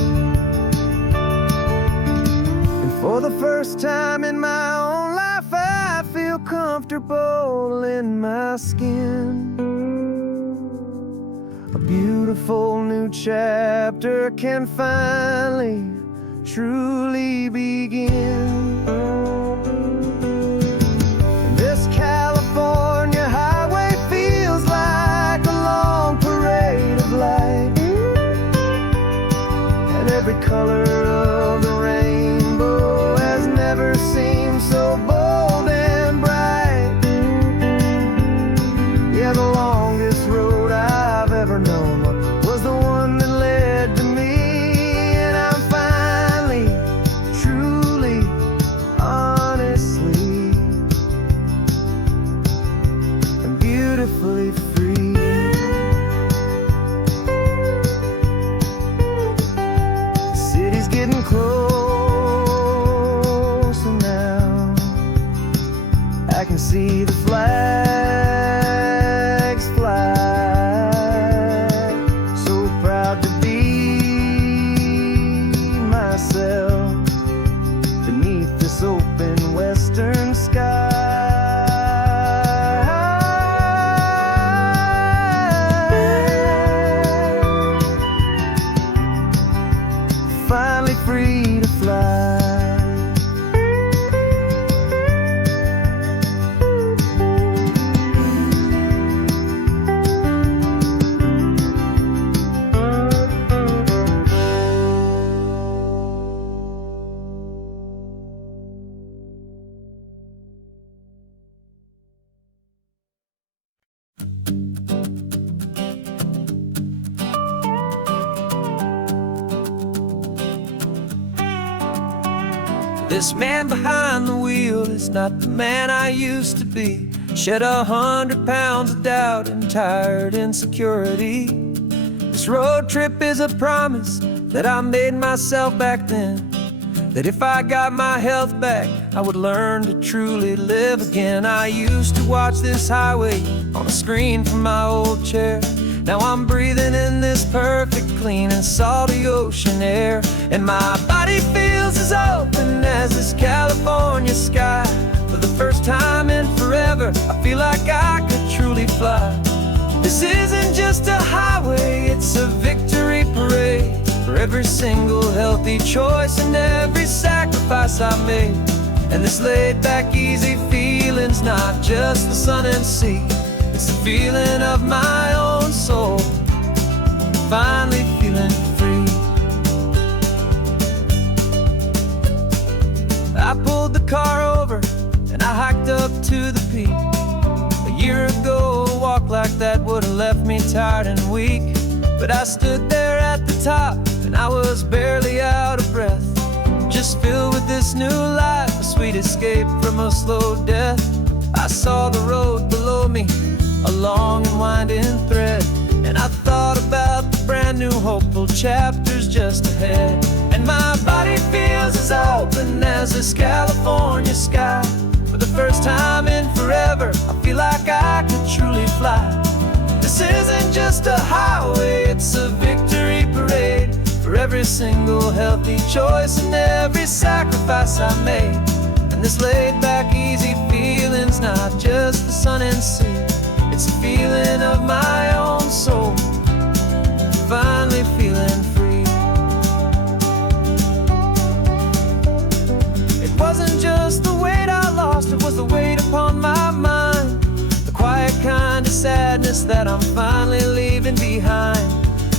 And for the first time in my own life, I feel comfortable in my skin. A beautiful new chapter can finally, truly begin. This California highway feels like a long parade of light, and every color of the rainbow has never seemed so bold and bright. Yeah, the longest road I've ever known was the one that led to me, and I'm finally, truly, honestly, and beautifully free. The city's getting closer now. I can see the flags fly. So proud to be myself beneath this open western sky. Finally free to fly. This man behind the wheel is not the man I used to be. Shed 100 pounds of doubt and tired insecurity. This road trip is a promise that I made myself back then, that if I got my health back, I would learn to truly live again. I used to watch this highway on a screen from my old chair. Now I'm breathing in this perfect, clean and salty ocean air, and my body feels as open as this California sky. For the first time in forever, I feel like I could truly fly. This isn't just a highway, it's a victory parade for every single healthy choice and every sacrifice I made. And this laid back, easy feeling's not just the sun and sea, it's the feeling of my own soul, finally feeling free. left me tired and weak. But I stood there at the top, and I was barely out of breath, just filled with this new life, a sweet escape from a slow death. I saw the road below me, a long and winding thread, and I thought about the brand new hopeful chapters just ahead. And my body feels as open as this California sky. For the first time in forever, I feel like I could truly fly. This isn't just a highway, it's a victory parade for every single healthy choice and every sacrifice I made. And this laid-back, easy feeling's not just the sun and sea, it's a feeling of my own soul, finally feeling free. It wasn't just the weight I lost, it was the weight upon my mind, the quiet kind of sadness that I'm finally leaving behind.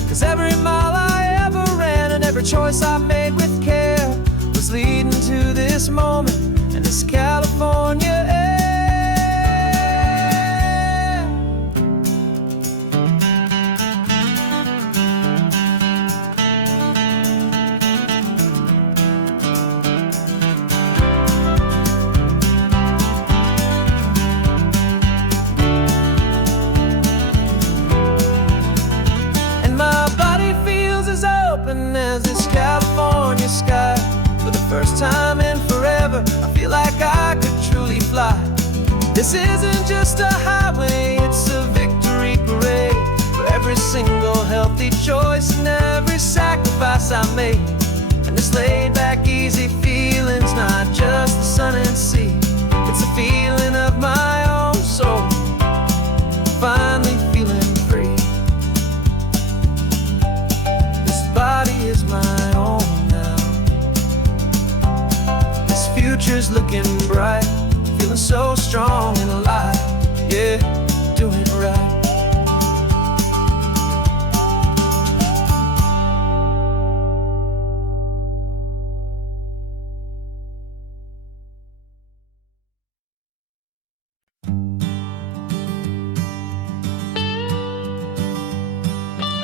'Cause every mile I ever ran and every choice I made with care was leading to this moment and this California air. As this California sky, for the first time in forever, I feel like I could truly fly. This isn't just a highway, it's a victory parade for every single healthy choice and every sacrifice I made. And this laid-back, easy feeling's not just the sun and sea, it's a feeling of my own soul, finally feeling free. Body is my own now. This future's looking bright, feeling so strong and alive. Yeah, doing it right.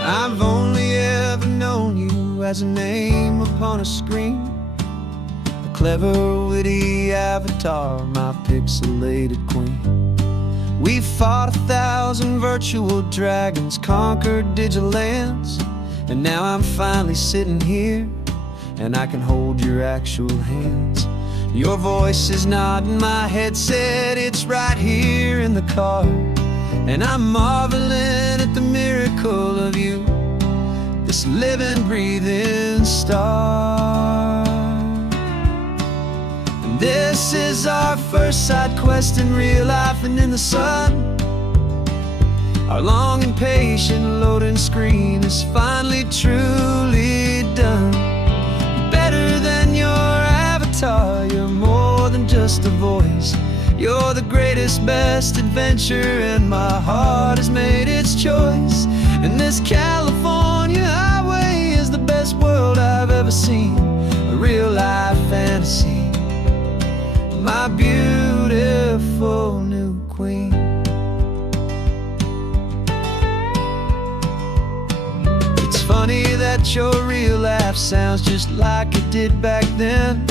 I've only ever known you as a name upon a screen, a clever, witty avatar, my pixelated queen. We fought 1,000 virtual dragons, conquered digital lands, and now I'm finally sitting here, and I can hold your actual hands. Your voice is not in my headset, it's right here in the car, and I'm marveling at the miracle of you, this living, breathing star. And this is our first side quest in real life and in the sun. Our long and patient loading screen is finally truly done. Better than your avatar, you're more than just a voice. You're the greatest, best adventure, and my heart has made its choice. And this California highway is the best world I've ever seen, a real-life fantasy, my beautiful new queen. It's funny that your real life sounds just like it did back then,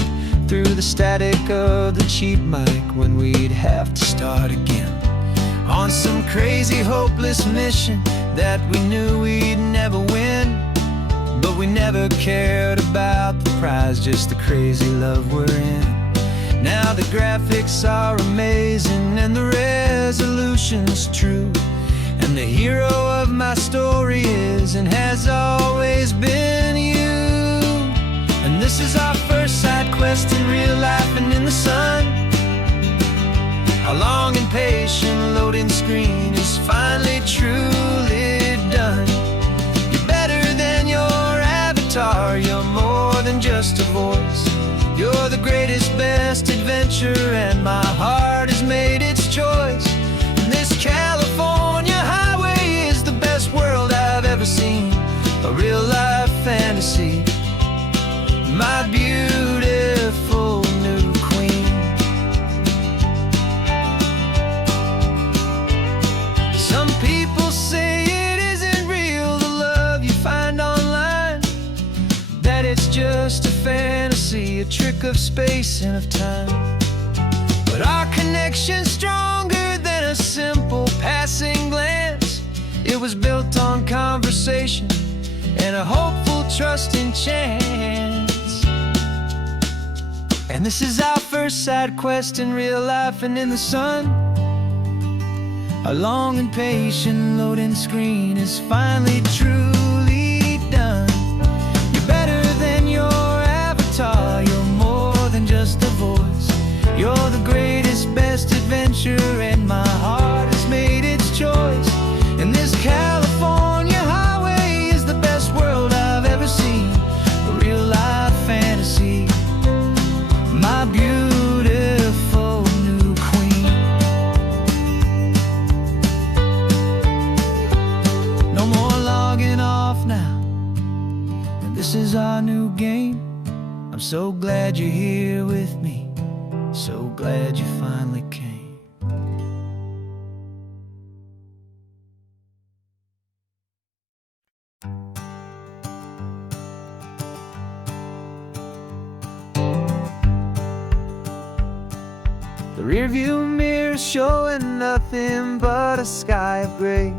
through the static of the cheap mic when we'd have to start again, on some crazy, hopeless mission that we knew we'd never win. But we never cared about the prize, just the crazy love we're in. Now the graphics are amazing and the resolution's true, and the hero of my story is and has always been you. And this is our first side quest in real life and in the sun. Our long and patient loading screen is finally truly done. You're better than your avatar, you're more than just a voice. You're the greatest, best adventure, and my heart has made its choice. And this California highway is the best world I've ever seen, a real-life fantasy, my beautiful new queen. Some people say it's just a fantasy, a trick of space and of time. But our connection's stronger than a simple passing glance. It was built on conversation and a hopeful trust in chance. And this is our first side quest in real life and in the sun. Our long and patient loading screen is finally truly done. You're better than your avatar, you're more than just a voice. You're the greatest, best adventure, and my heart has made its choice. And this California highway is the best world I've ever seen. A real life fantasy, my beautiful new queen. No more logging off now, and this is our new game. I'm so glad you're here with me, so glad you finally came. The rearview mirror's showing nothing but a sky of gray.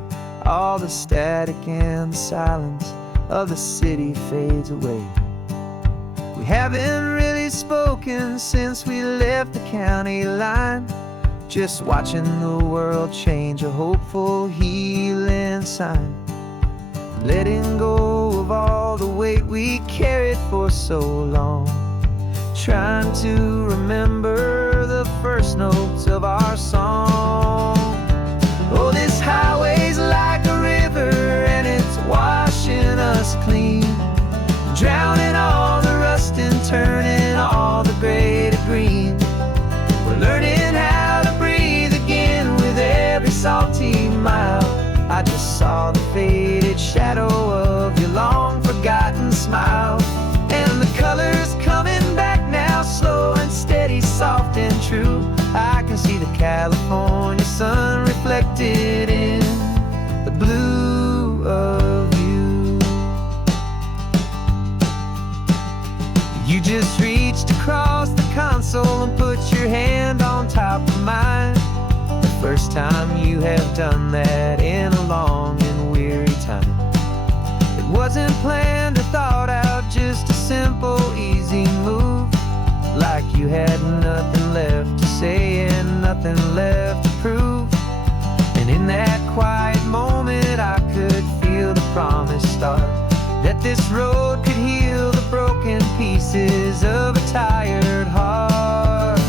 All the static and the silence of the city fades away. We haven't really spoken since we left the county line, just watching the world change, a hopeful healing sign. Letting go of all the weight we carried for so long, trying to remember the first notes of our song. Oh, this highway's like a river and it's washing us clean, drowning all the rust and turning all the gray to green. We're learning how to breathe again with every salty mile. I just saw the faded shadow of your long forgotten smile, and the colors coming back now, slow and steady, soft and true. I can see the California sun reflected in the blue of you. You just reached across the console and put your hand on top of mine. The first time you have done that in a long and weary time. It wasn't planned or thought out, just a simple, easy move. Like you had nothing left to say and nothing left to prove. And in that quiet moment I could feel the promise start, that this road could heal the broken pieces of a tired heart.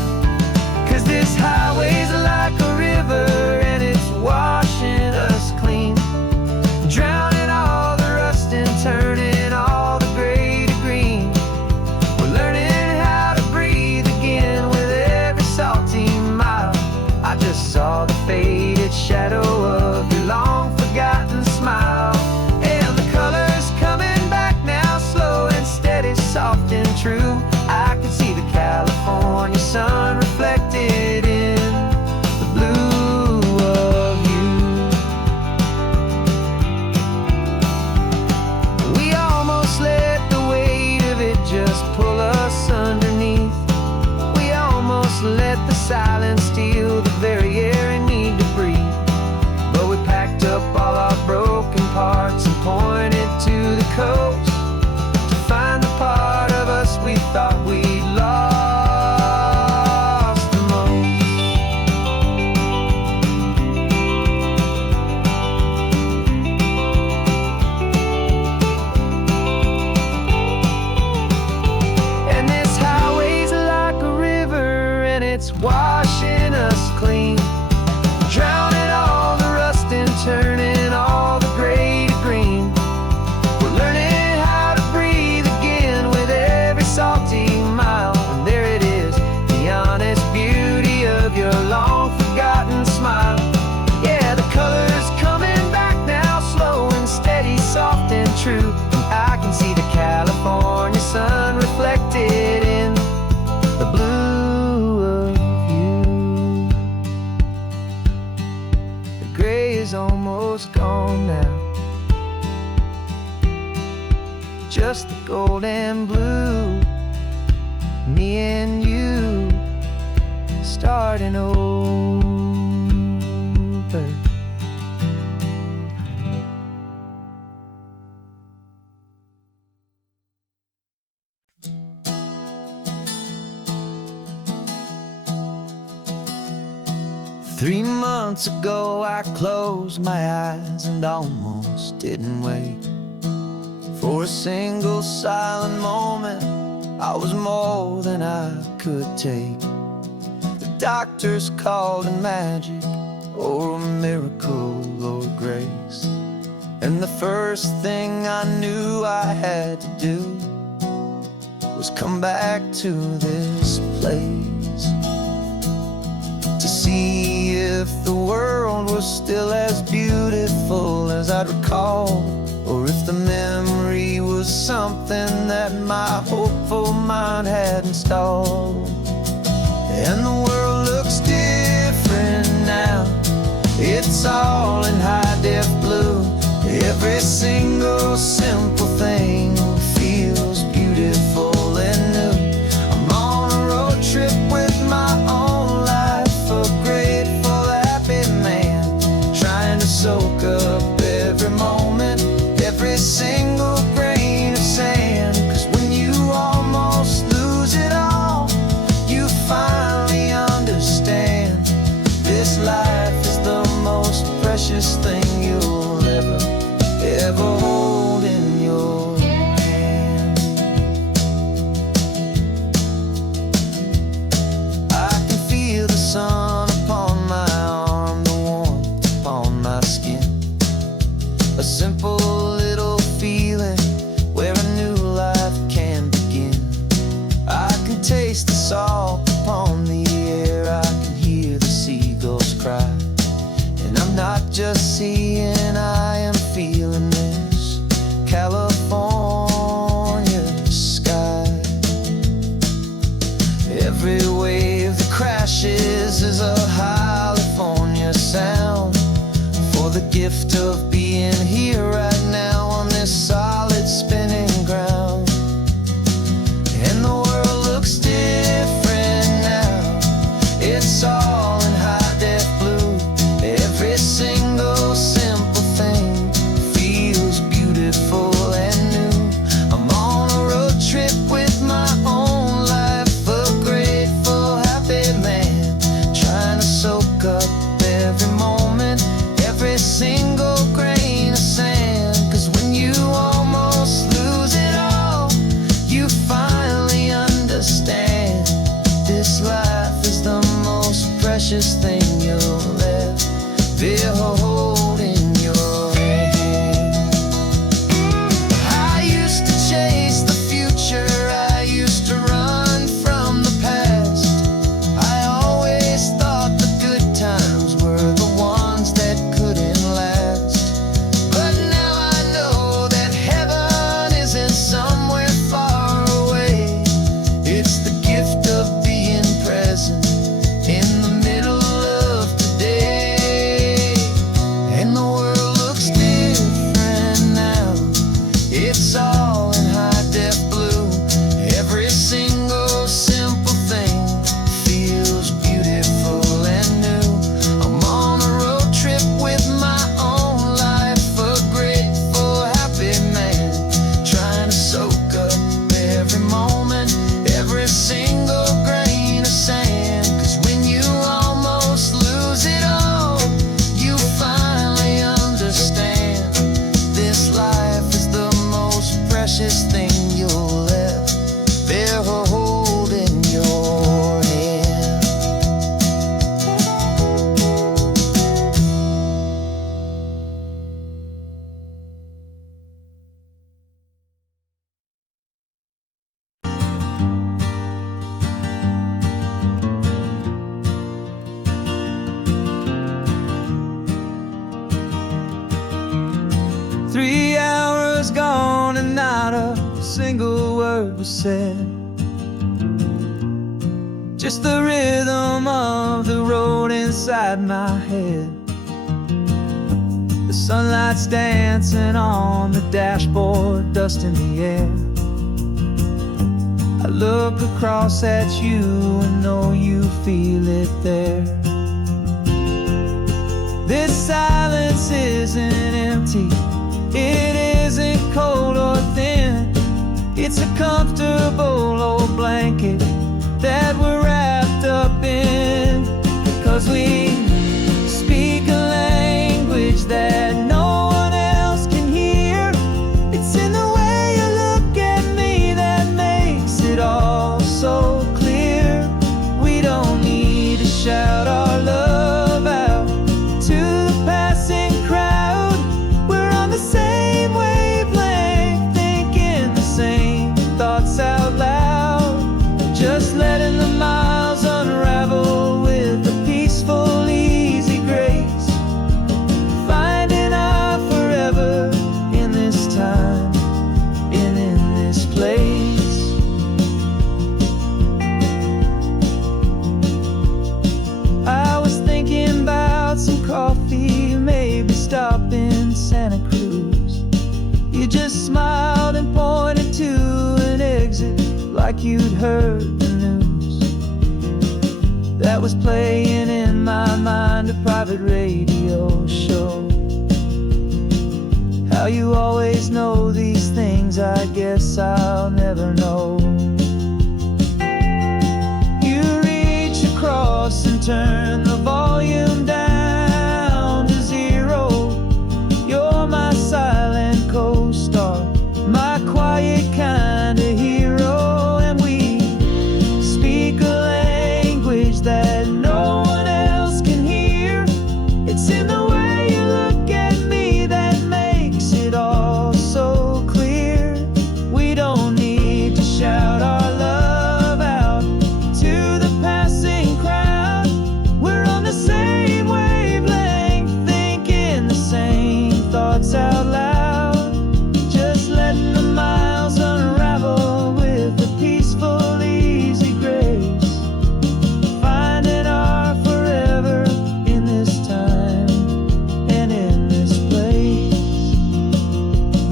'Cause this highway's like a river and it's washing us clean, drowning all the rust and turning all the gray to green. We're learning how to breathe again with every salty mile. I just saw the faded shadow of your long forgotten smile, and the colors coming back now, slow and steady, soft and true. I can see the California sun reflected in the blue of you. We almost let the weight of it just pull us underneath. We almost let the silence steal the very air I need to breathe. But we packed up all our broken parts and pointed to the coast to find the part of us we thought gold and blue, me and you starting over. 3 months ago I closed my eyes and almost didn't wake. For a single silent moment I was more than I could take. The doctors called it magic, or a miracle, or grace. And the first thing I knew I had to do was come back to this place, to see if the world was still as beautiful as I'd recall, or if the memory was something that my hopeful mind had installed. And the world looks different now, it's all in high-def blue. Every single simple thing feels beautiful and new. I'm on a road trip with my own life, a grateful, happy man, trying to soak up every moment, every single grain of sand. 'Cause when you almost lose it all, you finally understand this life is the most precious thing you'll ever hold in your hand. I can feel the sun upon my arm, the warmth upon my skin, a simple little feeling where a new life can begin. I can taste the salt upon the air, I can hear the seagulls cry, and I'm not just seeing, I am feeling this California sky. Every wave that crashes is a California sound, for the gift of being here right now on this solid spinning ground. And the world looks different now, it's all in high-def blue. Every single simple thing feels beautiful and new. I'm on a road trip with my own life, a grateful, happy man, trying to soak up every moment, every single grain of sand. 'Cause when you almost lose it all, you finally understand this life is the most precious thing you'll ever hold in your hand. I used to chase the future, I used to run from the past. I always thought the good times were the ones that couldn't last. But now I know that heaven isn't somewhere far away. It's the gift of being present in the middle of today. And the world looks different now, it's all in high-def blue. Every single simple thing feels beautiful and new. I'm on a road trip with my own life, a grateful, happy man, trying to soak up every moment, every single grain of sand. 'Cause when you almost lose it all, you finally understand this life is the most precious thing you'll ever hold in your hand. Three hours gone and not a single word was said. Just the rhythm of the road inside my head. The sunlight's dancing on the dashboard, dust in the air. look across at you and know you feel it there. This silence isn't empty, it isn't cold or thin. It's a comfortable old blanket that we're wrapped up in. 'Cause we speak a language that no one else can hear. It's in the way you look at me that makes it all so clear. We don't need to shout our love out to the passing crowd. We're on the same wavelength, thinking the same thoughts out loud. Just letting the miles unravel with a peaceful, easy grace. Finding our forever in this time and in this place. I was thinking about some coffee, maybe stop in Santa Cruz. You just smiled and pointed to an exit like you'd heard the news. That was playing in my mind, a private radio show. How you always know these things, I guess I'll never know. You reach across and turn the volume down to 0. You're my silent co-star, my quiet kind of hero. And we speak a language that no one else can hear. It's in the way you look at me that makes it all so clear. We don't need to shout our love out to the passing crowd. We're on the same wavelength, thinking the same thoughts out loud. Just letting the miles unravel with a peaceful, easy grace. Finding our forever in this time and in this place.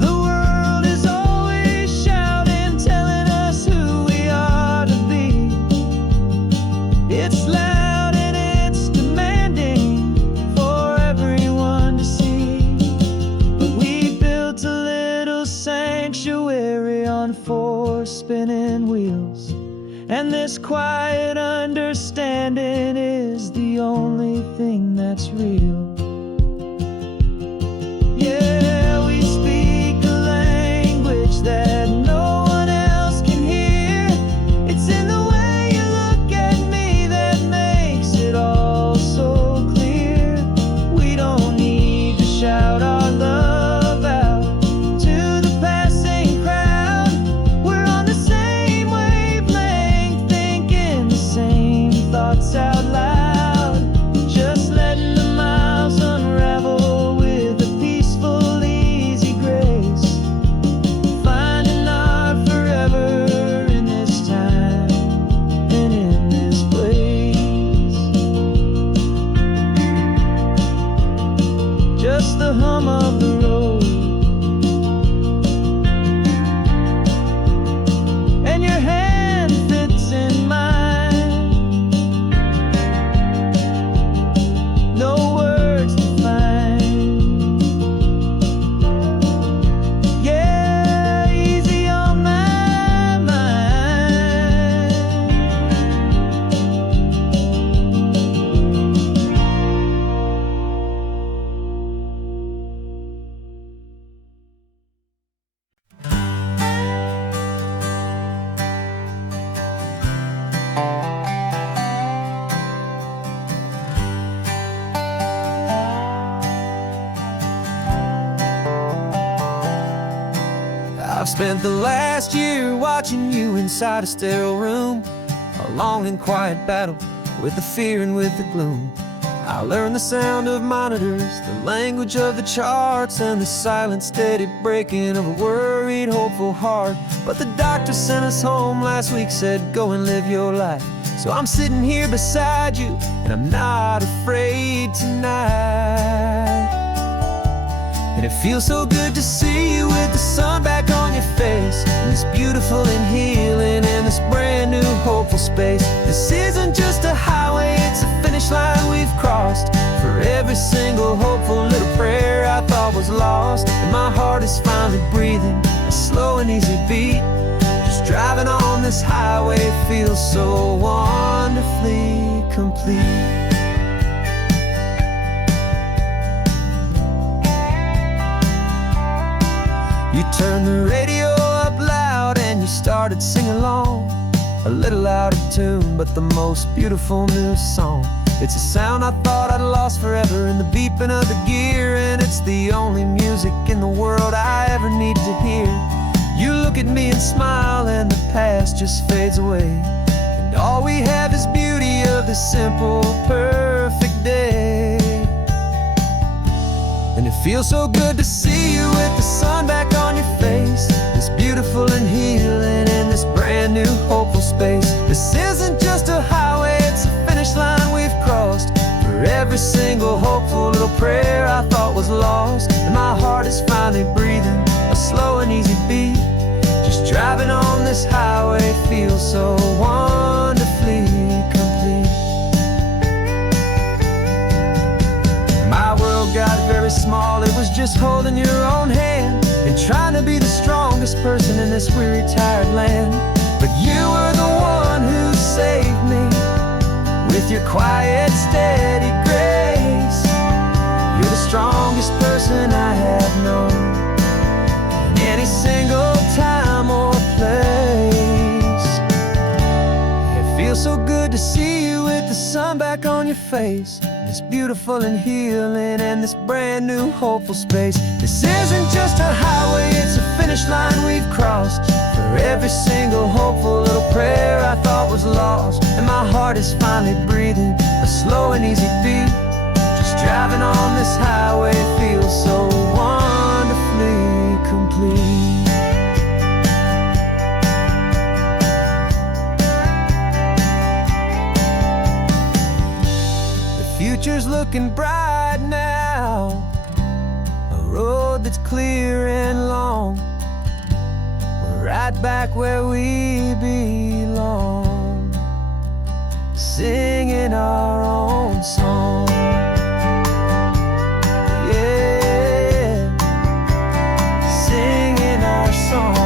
The world is always shouting, telling us who we are to be. It's loud and it's demanding for everyone to see. But we built a little sanctuary on 4 spinning wheels, and this quiet understanding is the only thing that's real. Yeah, we speak a language that no one else can hear. It's in the way you look at me that makes it all so clear. We don't need to shout our love out to the passing crowd. We're on the same wavelength, thinking the same thoughts out loud. Just letting the miles unravel with a peaceful, easy grace. Finding our forever in this time and in this place. Just the hum of the road and your hand fits in mine. No words to find. Yeah, easy on my mind. I've spent the last year watching you inside a sterile room, a long and quiet battle with the fear and with the gloom. I learned the sound of monitors, the language of the charts, and the silent, steady breaking of a worried, hopeful heart. But the doctor sent us home last week, said, go and live your life. So I'm sitting here beside you, and I'm not afraid tonight. And it feels so good to see you with the sun back on your face, and this beautiful and healing, and this brand hopeful space. This isn't just a highway, it's a finish line we've crossed. For every single hopeful little prayer I thought was lost, and my heart is finally breathing a slow and easy beat. Just driving on this highway feels so wonderfully complete. You turned the radio up loud and you started singing along. A little out of tune, but the most beautiful new song. It's a sound I thought I'd lost forever in the beeping of the gear, and it's the only music in the world I ever need to hear. You look at me and smile and the past just fades away, and all we have is beauty of this simple, perfect day. And it feels so good to see you with the sun back on your face. This beautiful and healing in this brand new hopeful space. This isn't just a highway, it's a finish line we've crossed. For every single hopeful little prayer I thought was lost, and my heart is finally breathing a slow and easy beat. Just driving on this highway feels so wonderfully complete. My world got very small, it was just holding your own hand and trying to be the strongest person in this weary, tired land. But you were the one who saved me with your quiet, steady grace. You're the strongest person I have known in any single time or place. It feels so good to see you with the sun back on your face. This beautiful and healing and this brand new hopeful space. This isn't just a highway, it's a finish line we've crossed. For every single hopeful little prayer I thought was lost, and my heart is finally breathing a slow and easy beat. Just driving on this highway feels so wonderfully complete. Future's looking bright now, a road that's clear and long. We're right back where we belong, singing our own song. Yeah, singing our song.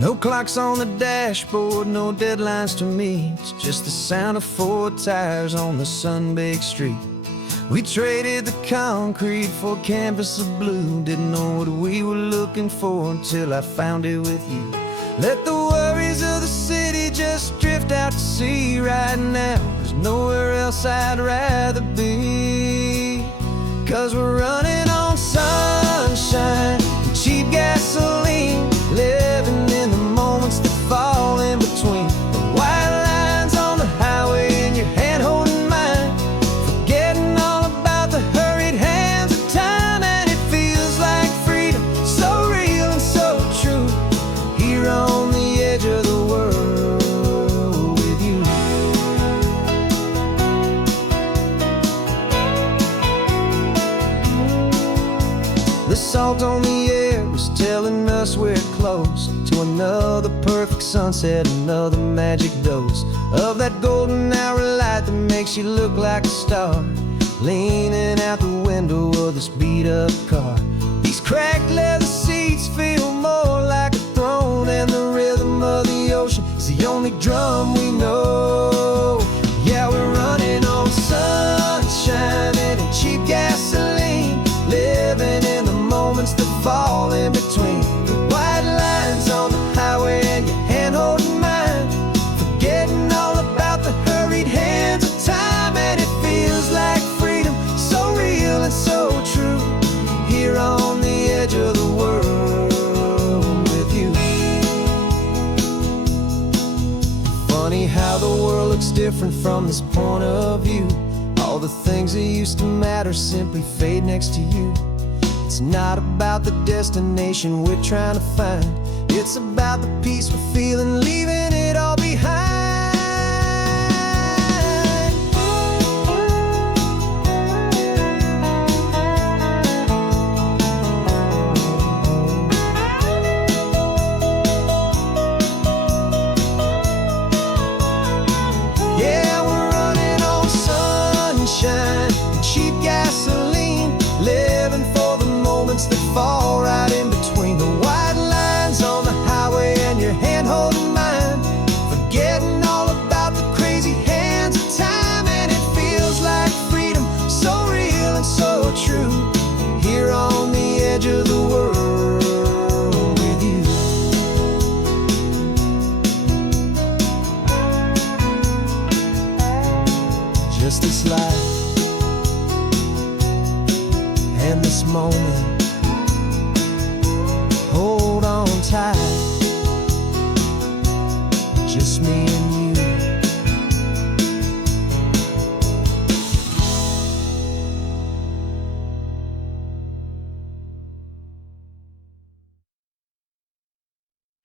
No clocks on the dashboard, no deadlines to meet. It's just the sound of 4 tires on the sun-baked street. We traded the concrete for a canvas of blue. Didn't know what we were looking for until I found it with you. Let the worries of the city just drift out to sea right now. There's nowhere else I'd rather be, 'cause we're running on sunshine and cheap gasoline, living in the moments that fall in between. The white lines on the highway and your hand holding mine, forgetting all about the hurried hands of time. And it feels like freedom, so real and so true, here on the edge of the world with you. The salt on the air was telling us we're close to another perfect sunset, another magic dose of that golden hour light that makes you look like a star, leaning out the window of this beat-up car. These cracked leather seats feel more like a throne, and the rhythm of the ocean is the only drum we know. Yeah, we're running on sunshine and cheap gasoline, living in the moments that fall in between. The white lines on the highway and your hand holding mine, forgetting all about the hurried hands of time. And it feels like freedom, so real and so true, here on the edge of the world with you. how the world looks different from this point of view. All the things that used to matter simply fade next to you. It's not about the destination we're trying to find. It's about the peace we're feeling, leaving it all behind. Yeah, we're running on sunshine and cheap gasoline, living for the moments that fall right in between the white lines on the highway and your hand holding mine, forgetting all about the crazy hands of time. And it feels like freedom, so real and so true, here on the edge of the world with you. Just this life and this moment